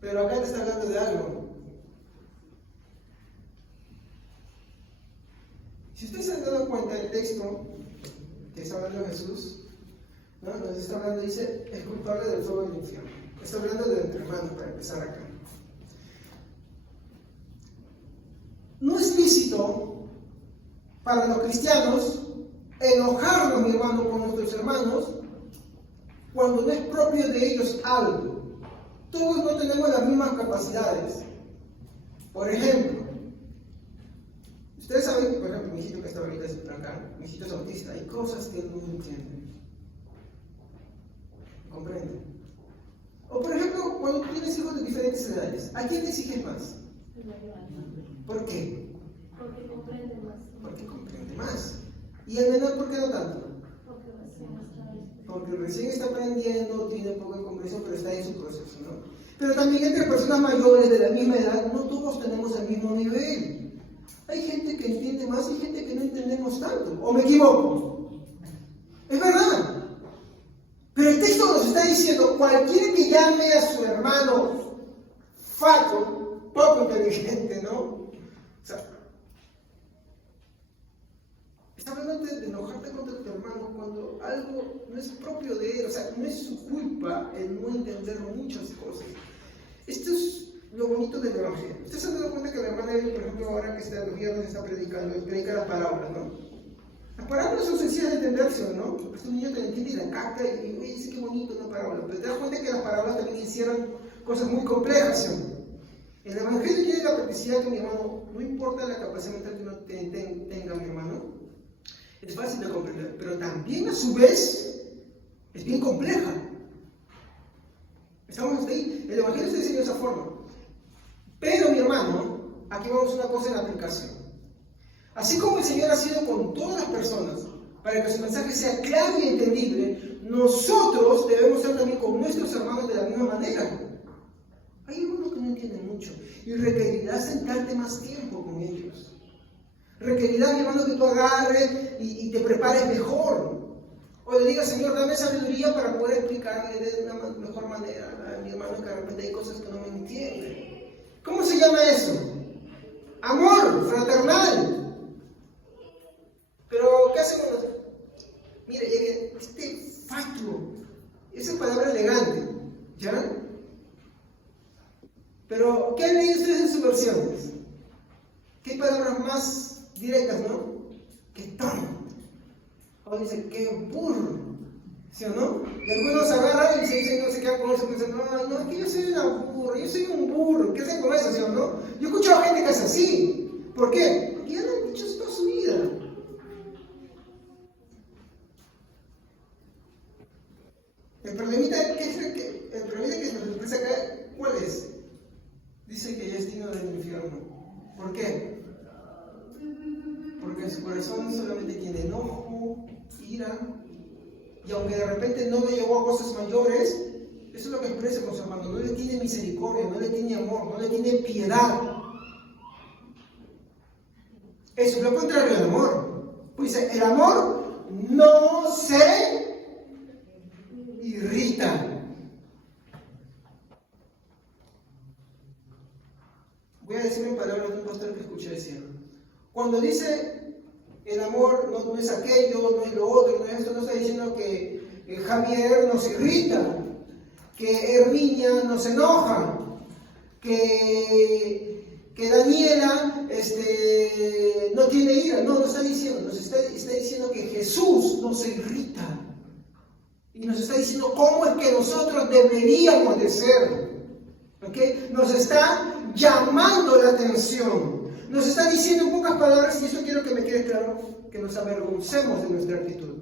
Pero acá te está hablando de algo. Si ustedes se han dado cuenta del texto que está hablando Jesús, ¿no? Nos está hablando, dice, es culpable del fuego del infierno. Está hablando de entre hermanos para empezar acá. No es lícito para los cristianos enojarnos, mi hermano, con nuestros hermanos cuando no es propio de ellos algo. Todos no tenemos las mismas capacidades. Por ejemplo, ustedes saben, por ejemplo, mi hijito que está ahorita acá, mi hijito es autista, hay cosas que él no entiende. ¿Comprende? O por ejemplo, cuando tú tienes hijos de diferentes edades, ¿a quién le exiges más? ¿Por qué? Porque comprende más. Porque comprende más. ¿Y el menor por qué no tanto? Porque recién está ahí. Porque recién está aprendiendo, tiene poca comprensión, pero está en su proceso, ¿no? Pero también entre personas mayores de la misma edad, no todos tenemos el mismo nivel. Hay gente que entiende más y gente que no entendemos tanto. ¿O me equivoco? Es verdad. Pero el texto nos está diciendo, cualquiera que llame a su hermano fato, poco inteligente, ¿no? O sea, está hablando de enojarte contra tu hermano cuando algo no es propio de él, o sea, no es su culpa el no entender muchas cosas. Esto es lo bonito del Evangelio. Ustedes se han dado cuenta que la hermana Evelyn, por ejemplo, ahora que está los viernes está predicando, predica las parábolas, ¿no? Las parábolas son sencillas de entenderse, ¿no? Este niño te entiende y la capta y dice qué bonito una parábola. Pero te das cuenta que las parábolas también hicieron cosas muy complejas, ¿sí? El Evangelio tiene la practicidad que mi hermano, no importa la capacidad mental que uno tenga, mi hermano, es fácil de comprender, pero también a su vez es bien compleja. ¿Estamos hasta ahí? El Evangelio se diseñó de esa forma. Pero mi hermano, aquí vamos a una cosa en la aplicación. Así como el Señor ha sido con todas las personas, para que su mensaje sea claro y entendible, nosotros debemos ser también con nuestros hermanos de la misma manera. Hay algunos que no entienden mucho y requerirá sentarte más tiempo con ellos. Requerirá, mi hermano, que tú agarres y te prepares mejor. O le digas, Señor, dame sabiduría para poder explicarle de una mejor manera a mi hermano que de repente hay cosas que no me entiende. ¿Cómo se llama eso? Amor fraternal. Pero, ¿qué hacemos nosotros? Mira, este fatuo, esa palabra elegante, ¿ya? Pero, ¿qué han leído ustedes en sus versiones? ¿Qué palabras más directas, no? ¡Qué tonto! O dice, ¡qué burro! ¿Sí o no? Y algunos agarran y se dicen, no se quedan con eso, pensando, no, es que yo soy una burra, yo soy un burro. ¿Qué hacen con eso, sí o no? Yo he escuchado a gente que es así. ¿Por qué? Porque ya lo han dicho toda su vida. El problemita que se nos expresa acá, ¿cuál es? Dice que ya es digno del infierno. ¿Por qué? Porque en su corazón solamente tiene enojo, ira, y aunque de repente no le llevó a cosas mayores, eso es lo que expresa con su hermano. No le tiene misericordia, no le tiene amor, no le tiene piedad. Eso es lo contrario del amor. Pues dice, el amor no se irrita. Voy a decir en palabras de un pastor que escuché decir. Cuando dice el amor no es aquello, no es lo otro, no es esto, no está diciendo que Javier nos irrita. que Herminia no se enoja, que Daniela no tiene ira. No está diciendo, nos está diciendo que Jesús nos irrita. Y nos está diciendo cómo es que nosotros deberíamos de ser. ¿Okay? Nos está llamando la atención. Nos está diciendo en pocas palabras, y eso quiero que me quede claro, que nos avergoncemos de nuestra actitud.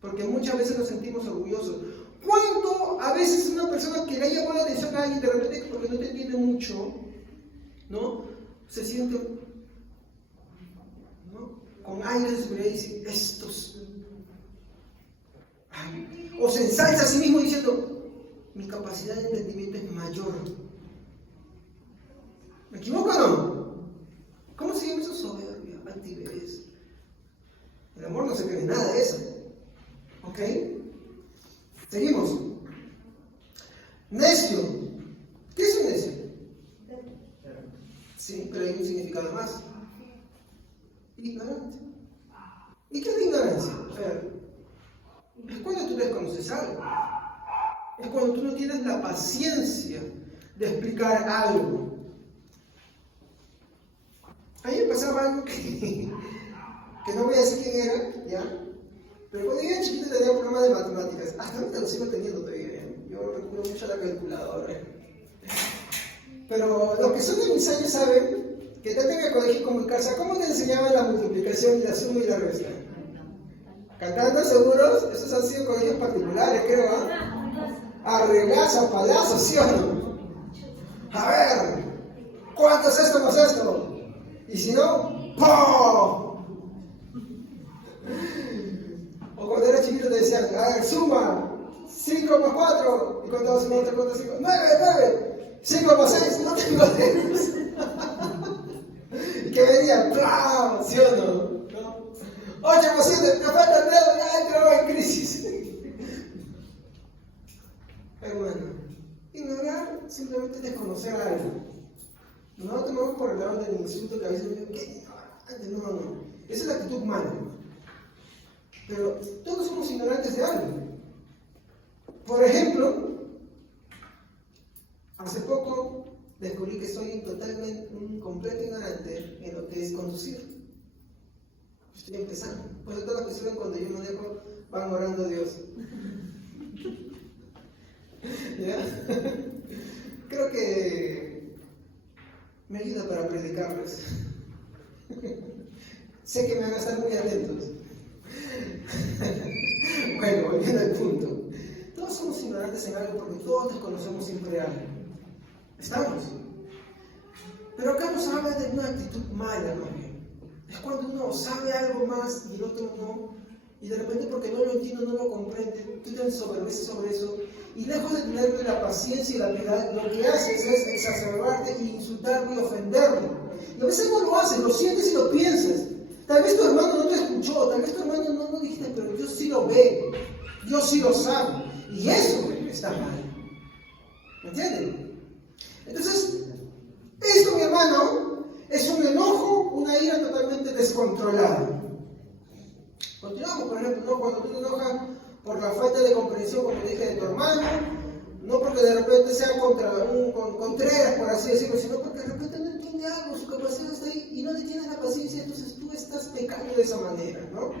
Porque muchas veces nos sentimos orgullosos. ¿Cuánto a veces una persona que le ha llamado la atención a alguien de repente porque no te entiende mucho, ¿no? Se siente, ¿no?, con aire de seguridad y dice, estos... Ay. O se ensalza a sí mismo diciendo, mi capacidad de entendimiento es mayor. ¿Me equivoco o no? ¿Cómo se llama eso? Soberbia, altivez. El amor no se cree nada de eso. ¿Ok? Seguimos. Necio. ¿Qué es un necio? Sí, pero hay un significado más. Ignorante. ¿Y qué es la ignorancia? Es cuando tú desconoces algo. Es cuando tú no tienes la paciencia de explicar algo. A mí me pasaba algo que no voy a decir quién era, ¿ya? Pero cuando yo era chiquito tenía un programa de matemáticas. Hasta ahorita lo sigo teniendo todavía. Yo recurro mucho a la calculadora. Pero los que son de mis años saben que tanto en el colegio como en casa, ¿cómo te enseñaban la multiplicación y la suma y la resta? ¿Cantando seguros? Esos han sido colegios particulares, creo, ¿ah? A regazo, palazo, ¿sí o no? A ver, ¿cuánto es esto más esto? Y si no, ¡pum! O cuando eras chiquito te decían, a ver, suma 5 más 4. Y contabas un montón, ¿cuánto 5? 9. 5 más 6, no tengo dedos. Y que venía, ¡plam! ¿Sí o no? 8 más 7, te falta el dedo, ya entro en crisis. Hermano, ignorar simplemente desconocer algo. No lo tomamos por el lado del insulto que a veces me digo, ¿qué ignorante? No. Esa es la actitud mala, hermano. Pero todos somos ignorantes de algo. Por ejemplo, hace poco descubrí que soy totalmente un completo ignorante en lo que es conducir. Estoy empezando. Por eso todas las que suben cuando yo no dejo van orando a Dios. ¿Ya? Creo que me ayuda para predicarles. Sé que me van a estar muy atentos. Bueno, volviendo al punto. Todos somos ignorantes en algo porque todos desconocemos siempre algo. ¿Estamos? Pero acá nos habla de una actitud mala, ¿no? Es cuando uno sabe algo más y el otro no, y de repente porque no lo entiende, no lo comprende, tú te ensoberbeces sobre eso, y lejos de tenerle la paciencia y la piedad, lo que haces es exacerbarte y insultarlo y ofenderlo. Y a veces no lo haces, lo sientes y lo piensas. Tal vez tu hermano no te escuchó, tal vez tu hermano no dijiste, pero Dios sí lo ve, Dios sí lo sabe, y eso está mal. ¿Me entienden? Entonces, esto, mi hermano, es un enojo, una ira totalmente descontrolada. Continuamos, por ejemplo, ¿no? Cuando tú te enojas por la falta de comprensión, como dije, de tu hermano, no porque de repente sea contreras, por así decirlo, sino porque de repente no entiende algo, su capacidad está ahí y no le tienes la paciencia, entonces tú estás pecando de esa manera, ¿no?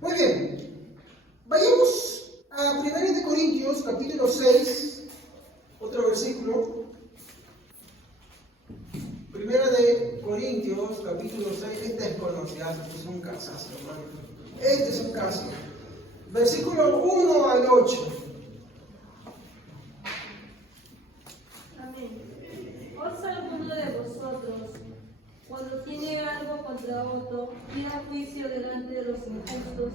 Muy bien, vayamos a 1 Corintios, capítulo 6, otro versículo. 1 Corintios, capítulo 6, este es conocido, este es un casazo, hermano. Este es un caso. Versículo 1 al 8. Amén. ¿Os alguno de vosotros, cuando tiene algo contra otro, ir a juicio delante de los injustos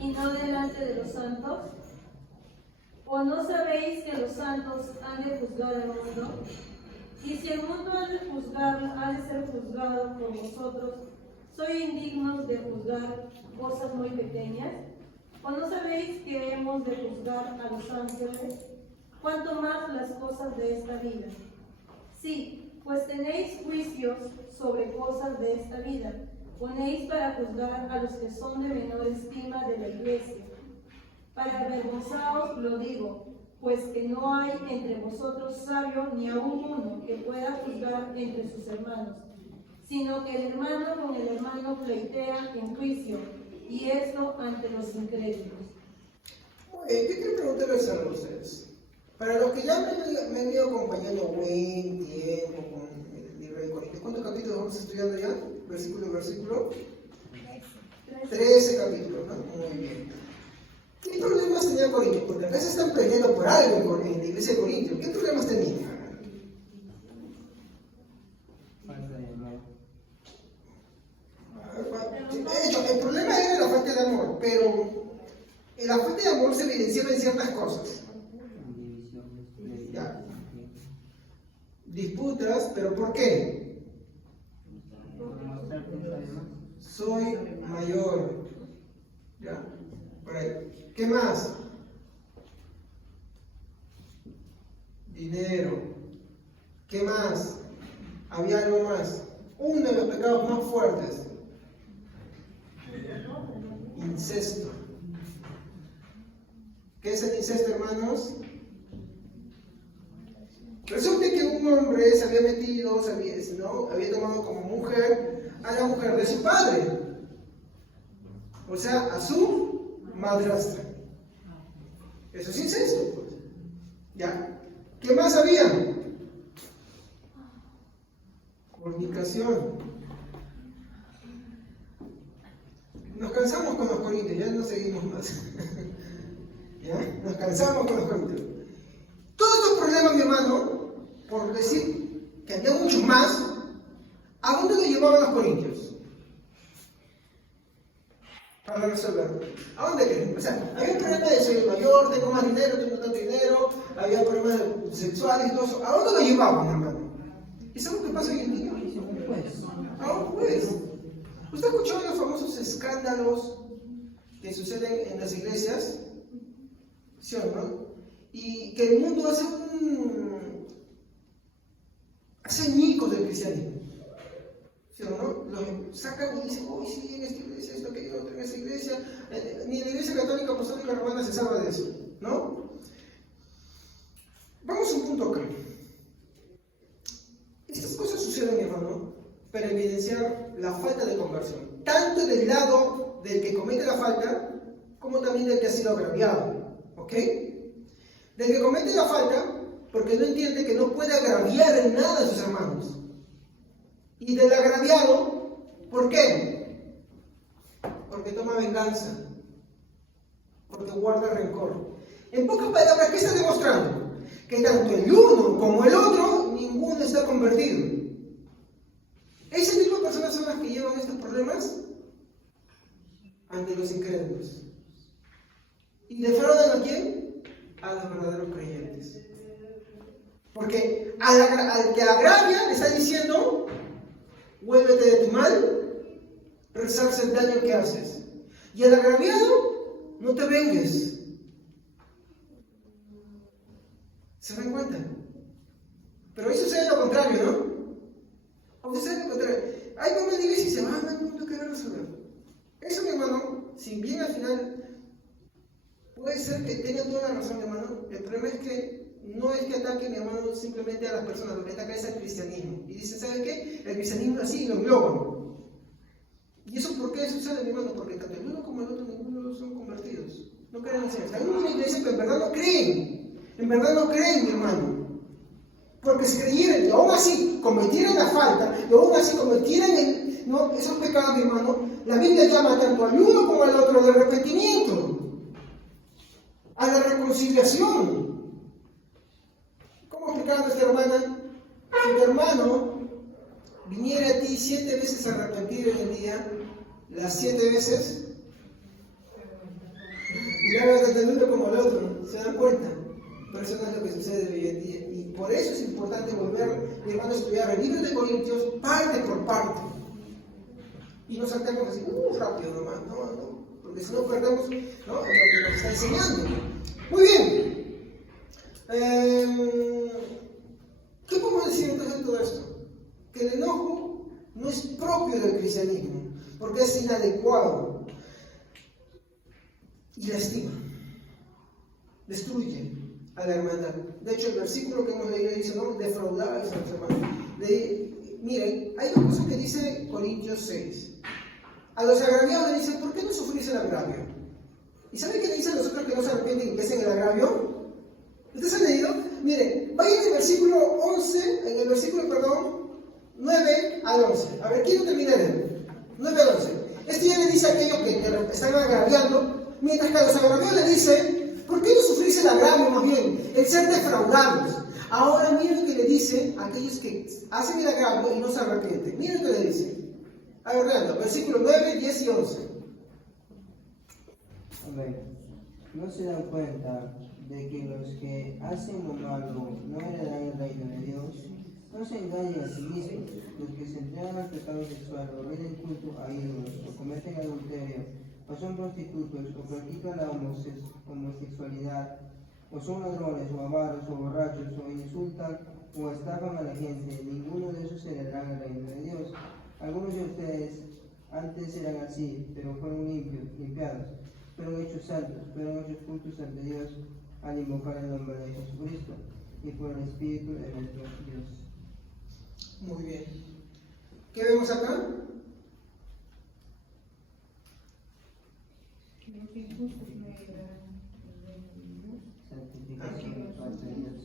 y no delante de los santos? ¿O no sabéis que los santos han de juzgar al mundo? Y si el mundo ha de ser juzgado por vosotros, ¿sois indignos de juzgar cosas muy pequeñas? ¿O no sabéis que hemos de juzgar a los ángeles? ¿Cuánto más las cosas de esta vida? Sí, pues tenéis juicios sobre cosas de esta vida. Ponéis para juzgar a los que son de menor estima de la iglesia. Para avergonzaos lo digo, pues que no hay entre vosotros sabio ni aun uno que pueda juzgar entre sus hermanos, sino que el hermano con el hermano pleitea en juicio, y esto ante los incrédulos. Yo quiero preguntarles algo a ustedes. Para los que ya me han ido acompañando buen tiempo con el libro de Corintios, ¿cuántos capítulos vamos estudiando ya? Versículo a versículo. 13 capítulos, ¿no? Muy bien. ¿Qué problemas tenía Corintios? Porque acá se están peleando por algo en la iglesia de Corintios. ¿Qué problemas tenía? De hecho, el problema era la falta de amor, pero la falta de amor se evidenciaba en ciertas cosas. Ya. Disputas, pero ¿por qué? Soy mayor. Ya. Por ahí. ¿Qué más? Dinero. ¿Qué más? Había algo más. Uno de los pecados más fuertes. Incesto. ¿Qué es el incesto, hermanos? Resulta que un hombre se había metido, había tomado como mujer a la mujer de su padre, o sea, a su madrastra. Eso es incesto, pues. ¿Ya? ¿Qué más había? Fornicación. Nos cansamos con los corintios, ya no seguimos más. ¿Ya? Nos cansamos con los corintios. Todos estos problemas, mi hermano, por decir que había muchos más, ¿a dónde lo llevaban los corintios? Para resolverlo. ¿A dónde querían? O sea, había un problema de soy mayor, tengo más dinero, tengo tanto dinero, había problemas sexuales y todo eso. ¿A dónde lo llevaban, hermano? ¿Y saben qué pasa hoy en día? ¿A un juez? ¿Usted ha escuchado los famosos escándalos que suceden en las iglesias? ¿Sí o no? Y que el mundo hace ñicos del cristianismo. ¿Sí o no? Lo sacan y dicen, uy, sí, en esta iglesia, esto, aquello, otro, en esta iglesia. Ni en la iglesia católica, apostólica, romana se sabe de eso, ¿no? Vamos a un punto acá. Estas cosas suceden, hermano, para evidenciar la falta de conversión, tanto del lado del que comete la falta, como también del que ha sido agraviado, ¿ok? Del que comete la falta, porque no entiende que no puede agraviar en nada a sus hermanos. Y del agraviado, ¿por qué? Porque toma venganza, porque guarda rencor. En pocas palabras, ¿qué está demostrando? Que tanto el uno como el otro, ninguno está convertido. Ese tipo de personas son las que llevan estos problemas ante los incrédulos. ¿Y defraudan a quién? A los verdaderos creyentes. Porque al que agravia le está diciendo, vuélvete de tu mal, resarce el daño que haces. Y al agraviado, no te vengues. ¿Se dan cuenta? Pero ahí sucede lo contrario, ¿no? Sucede lo contrario. Hay mamás de iglesia y dicen, no hay mundo que resolver. Eso, mi hermano, si bien al final puede ser que tenga toda la razón, mi hermano, el problema es que no es que ataque, mi hermano, simplemente a las personas, lo que ataca es al cristianismo. Y dice, ¿saben qué? El cristianismo así lo engloban. ¿Y eso por qué sucede, mi hermano? Porque tanto el uno como el otro, ninguno son convertidos. No creen en el Señor. Hay una iglesia que en verdad no creen. En verdad no creen, mi hermano. Porque si creyeran y aún así cometieran la falta, y aún así cometieran esos pecados, mi hermano, la Biblia llama tanto al uno como al otro al arrepentimiento, a la reconciliación. ¿Cómo explicaba nuestra hermana? Si tu hermano viniera a ti 7 veces a arrepentir en el día, las 7 veces, y le hagas tanto el uno como el otro, ¿se dan cuenta? Pero eso no es lo que sucede hoy en día. Y por eso es importante volver, mi hermano, a estudiar el libro de Corintios parte por parte. Y no saltemos así, rápido nomás, no, porque si no perdemos, ¿no?, lo que nos está enseñando. Muy bien. ¿Qué podemos decir entonces de todo esto? Que el enojo no es propio del cristianismo, porque es inadecuado y lastima. destruye a la hermandad. De hecho, el versículo que hemos leído dice, no defraudabais a los hermanos. Miren, hay una cosa que dice Corintios 6. A los agraviados le dice, ¿por qué no sufrís el agravio? ¿Y saben qué le dicen los otros que no se arrepienten y que hacen el agravio? ¿Ustedes han leído? Miren, vayan en el versículo 9 al 11. A ver, ¿quién no termina de leer? 9 al 11. Este ya le dice a aquellos que están agraviando, mientras que a los agraviados le dice, ¿por qué no sufrís el agravio más bien? El ser defraudados. Ahora miren lo que le dice a aquellos que hacen el agravio y no se arrepienten. Miren lo que le dice. A ver, leando, versículos 9, 10 y 11. Amén. ¿No se dan cuenta de que los que hacen lo malo no heredarán el reino de Dios? No se engañen a sí mismos. Los que se entregan al pecado sexual o rinden culto a ídolos, o cometen adulterio, o son prostitutos, o practican la homosexualidad, o son ladrones, o avaros, o borrachos, o insultan, o estafan a la gente, ninguno de esos heredará el reino de Dios. Algunos de ustedes antes eran así, pero fueron limpiados, fueron hechos santos, fueron hechos justos ante Dios al invocar el nombre de Jesucristo y por el Espíritu de nuestro Dios. Muy bien. ¿Qué vemos acá? Los injustos no heredarán el reino de Dios. Santificación de parte de Dios.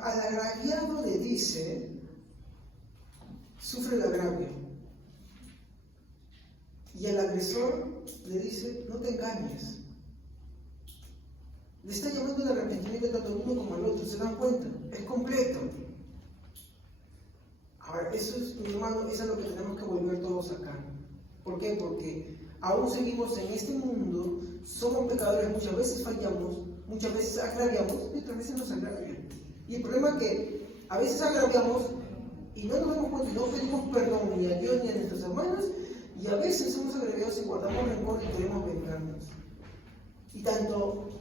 Al agraviado le dice, sufre el agravio. Y al agresor le dice, no te engañes. Le está llamando al arrepentimiento tanto al uno como al otro, ¿se dan cuenta? Es completo. Ahora, eso es, mi hermano, eso es lo que tenemos que volver todos acá. ¿Por qué? Porque aún seguimos en este mundo, somos pecadores, muchas veces fallamos, muchas veces agraviamos y otras veces nos agravian. Y el problema es que a veces agraviamos y no nos damos cuenta y no pedimos perdón ni a Dios ni a nuestros hermanos, y a veces somos agraviados y guardamos rencor y queremos vengarnos. Y tanto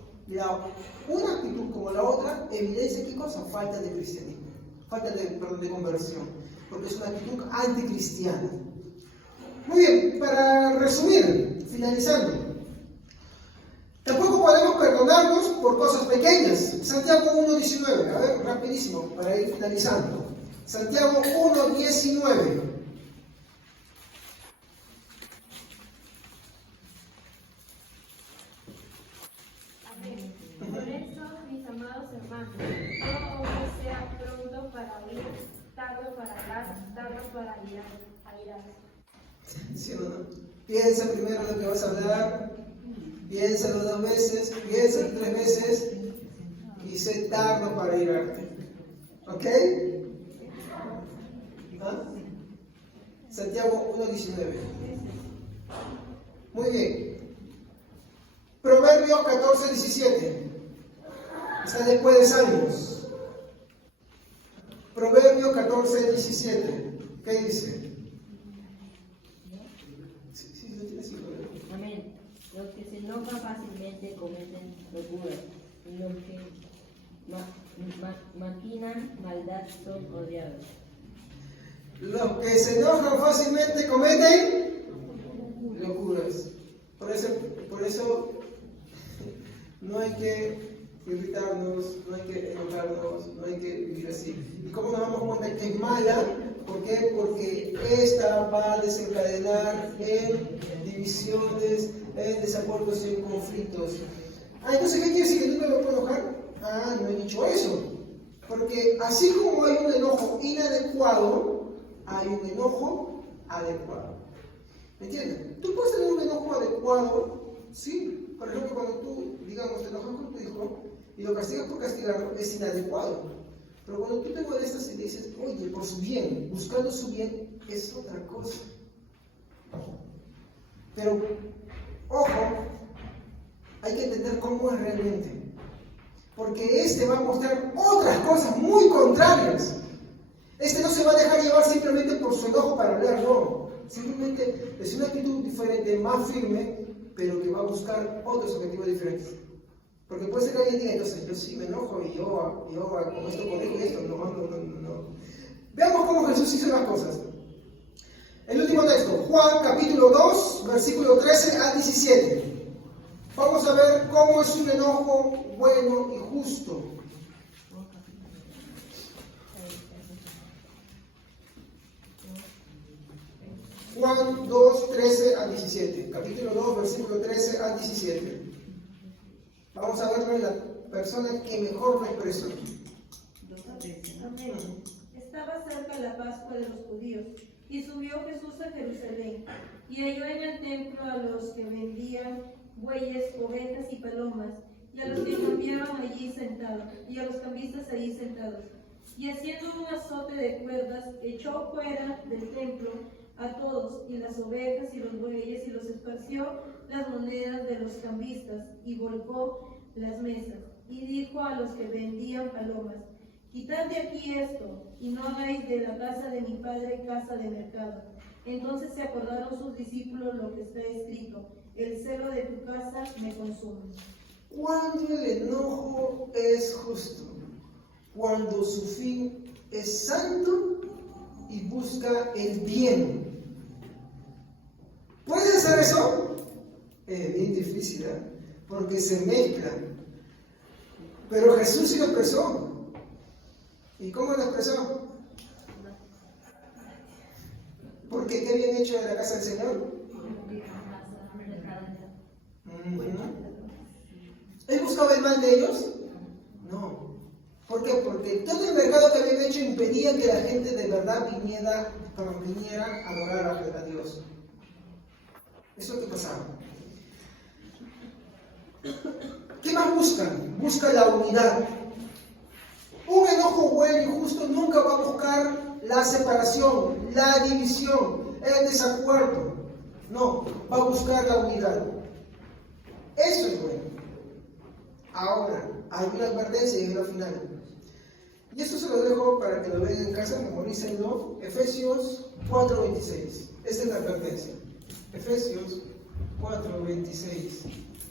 una actitud como la otra evidencia qué cosa, falta de cristianismo, falta de conversión, porque es una actitud anticristiana. Muy bien, para resumir, finalizando, tampoco podemos perdonarnos por cosas pequeñas. Santiago 1:19, a ver, rapidísimo, para ir finalizando. Santiago 1:19. Por eso, mis amados hermanos, todo hombre sea pronto para oír, tardo para hablar, tardo para airarse. ¿Sí o no? Piensa primero lo que vas a hablar, piénsalo 2 veces, piénsalo 3 veces y sé tardo para airarte. ¿Ok? ¿Ah? Santiago 1:19. Muy bien. Proverbios 14:17. Está después de Salmos. Proverbios 14:17. ¿Qué dice? Sí, lo tienes ahí. Amén. Los que se enojan fácilmente cometen locuras, y los que maquinan maldad son odiados. Los que se enojan fácilmente cometen locuras. Por eso no hay que irritarnos, no hay que enojarnos, no hay que vivir así. ¿Y cómo nos damos cuenta que es mala? ¿Por qué? Porque esta va a desencadenar en divisiones, en desacuerdos y en conflictos. Entonces, ¿qué quiere decir? ¿Que nunca me puedo enojar? No he dicho eso. Porque así como hay un enojo inadecuado, hay un enojo adecuado. ¿Me entiendes? Tú puedes tener un enojo adecuado, sí. Por ejemplo, cuando tú, digamos, te enojas con tu hijo y lo castigas por castigarlo, es inadecuado. Pero cuando tú te molestas y le dices, oye, por su bien, buscando su bien, es otra cosa. Pero, ojo, hay que entender cómo es realmente. Porque este va a mostrar otras cosas muy contrarias. Este no se va a dejar llevar simplemente por su enojo para hablar, no. Simplemente es una actitud diferente, más firme, pero que va a buscar otros objetivos diferentes. Porque puede ser que alguien diga, entonces yo sí me enojo y yo con esto corrijo y esto. No. Veamos cómo Jesús hizo las cosas. El último texto, Juan capítulo 2, versículo 13 al 17. Vamos a ver cómo es un enojo bueno y justo. Juan 2, 13 al 17. Capítulo 2, versículo 13 al 17. Vamos a verlo en la persona que mejor lo expresó. Amén. Estaba cerca la Pascua de los judíos, y subió Jesús a Jerusalén, y halló en el templo a los que vendían bueyes, ovejas y palomas, y a los que cambiaban allí sentados, y a los cambistas allí sentados. Y haciendo un azote de cuerdas, echó fuera del templo a todos, y las ovejas y los bueyes, y los esparció las monedas de los cambistas, y volcó las mesas, y dijo a los que vendían palomas: quitad de aquí esto, y no hagáis de la casa de mi padre casa de mercado. Entonces se acordaron sus discípulos lo que está escrito: el celo de tu casa me consume. Cuando el enojo es justo, cuando su fin es santo y busca el bien. ¿Puede hacer eso? Es bien difícil, ¿eh? Porque se mezclan. Pero Jesús sí lo expresó. ¿Y cómo lo expresó? Porque ¿qué habían hecho de la casa del Señor? ¿Él buscaba el mal de ellos? No. ¿Por qué? Porque todo el mercado que habían hecho impedía que la gente de verdad viniera a adorar a Dios. Eso es lo que pasaba. ¿Qué más buscan? Buscan la unidad. Un enojo bueno y justo nunca va a buscar la separación, la división, el desacuerdo. No, va a buscar la unidad. Eso es bueno. Ahora, hay una advertencia y es la final. Y esto se lo dejo para que lo vean en casa, memorícenlo. Efesios 4:26. Esa es la advertencia. Efesios 4:26.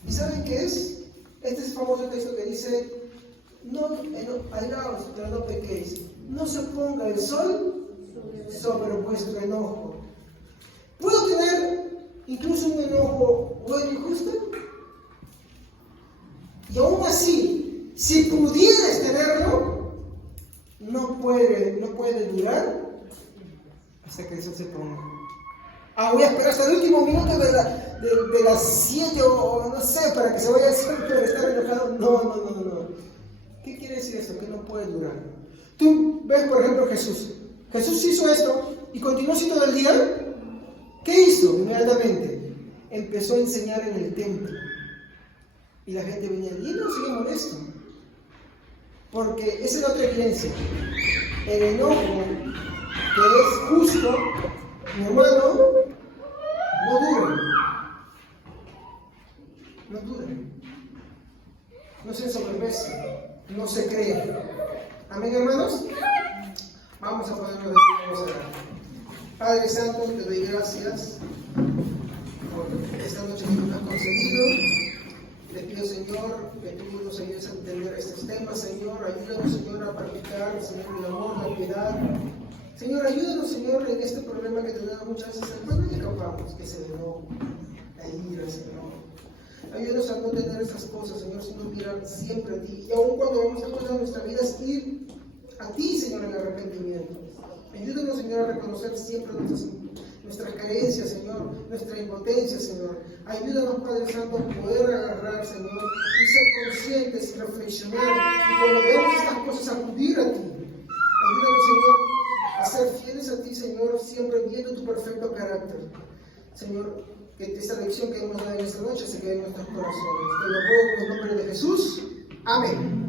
¿Y saben qué es? Este es el famoso texto que dice: airaos, pero no pequéis. No se ponga el sol sobre vuestro enojo. ¿Puedo tener incluso un enojo bueno y justo? Y aún así, si pudieras tenerlo, no puede durar hasta que eso se ponga. Voy a esperar hasta el último minuto de las 7 o no sé, para que se vaya siempre a estar enojado. No. ¿Qué quiere decir esto? Que no puede durar. Tú ves, por ejemplo, Jesús. Jesús hizo esto y continuó así todo el día. ¿Qué hizo inmediatamente? Empezó a enseñar en el templo. Y la gente venía y no sigue molesto. Porque esa es la otra evidencia. El enojo que es justo, mi hermano, no dura. No dura. No se ensoberbece. No se crea. Amén, hermanos. Vamos a ponernos de pie, vamos a orar. Padre Santo, te doy gracias por esta noche que nos has concedido. Te pido, Señor, que tú nos ayudes a entender estos temas, Señor. Ayúdanos, Señor, a practicar, Señor, el amor, la piedad. Señor, ayúdanos, Señor, en este problema que tenemos muchas veces. ¿Cuándo escapamos? Que se enojo, la ira, Señor. Ayúdanos a no tener esas cosas, Señor, sino mirar siempre a ti. Y aun cuando vamos a cosas de nuestra vida, es ir a ti, Señor, en arrepentimiento. Ayúdanos, Señor, a reconocer siempre nuestras carencias, Señor, nuestra impotencia, Señor. Ayúdanos, Padre Santo, a poder agarrar, Señor, y ser conscientes y reflexionar. Y cuando veamos estas cosas, acudir a ti. Ayúdanos, Señor, a ser fieles a ti, Señor, siempre viendo tu perfecto carácter. Señor, que esta lección que hemos dado en esta noche se quede en nuestros corazones. Te lo ruego en el nombre de Jesús. Amén.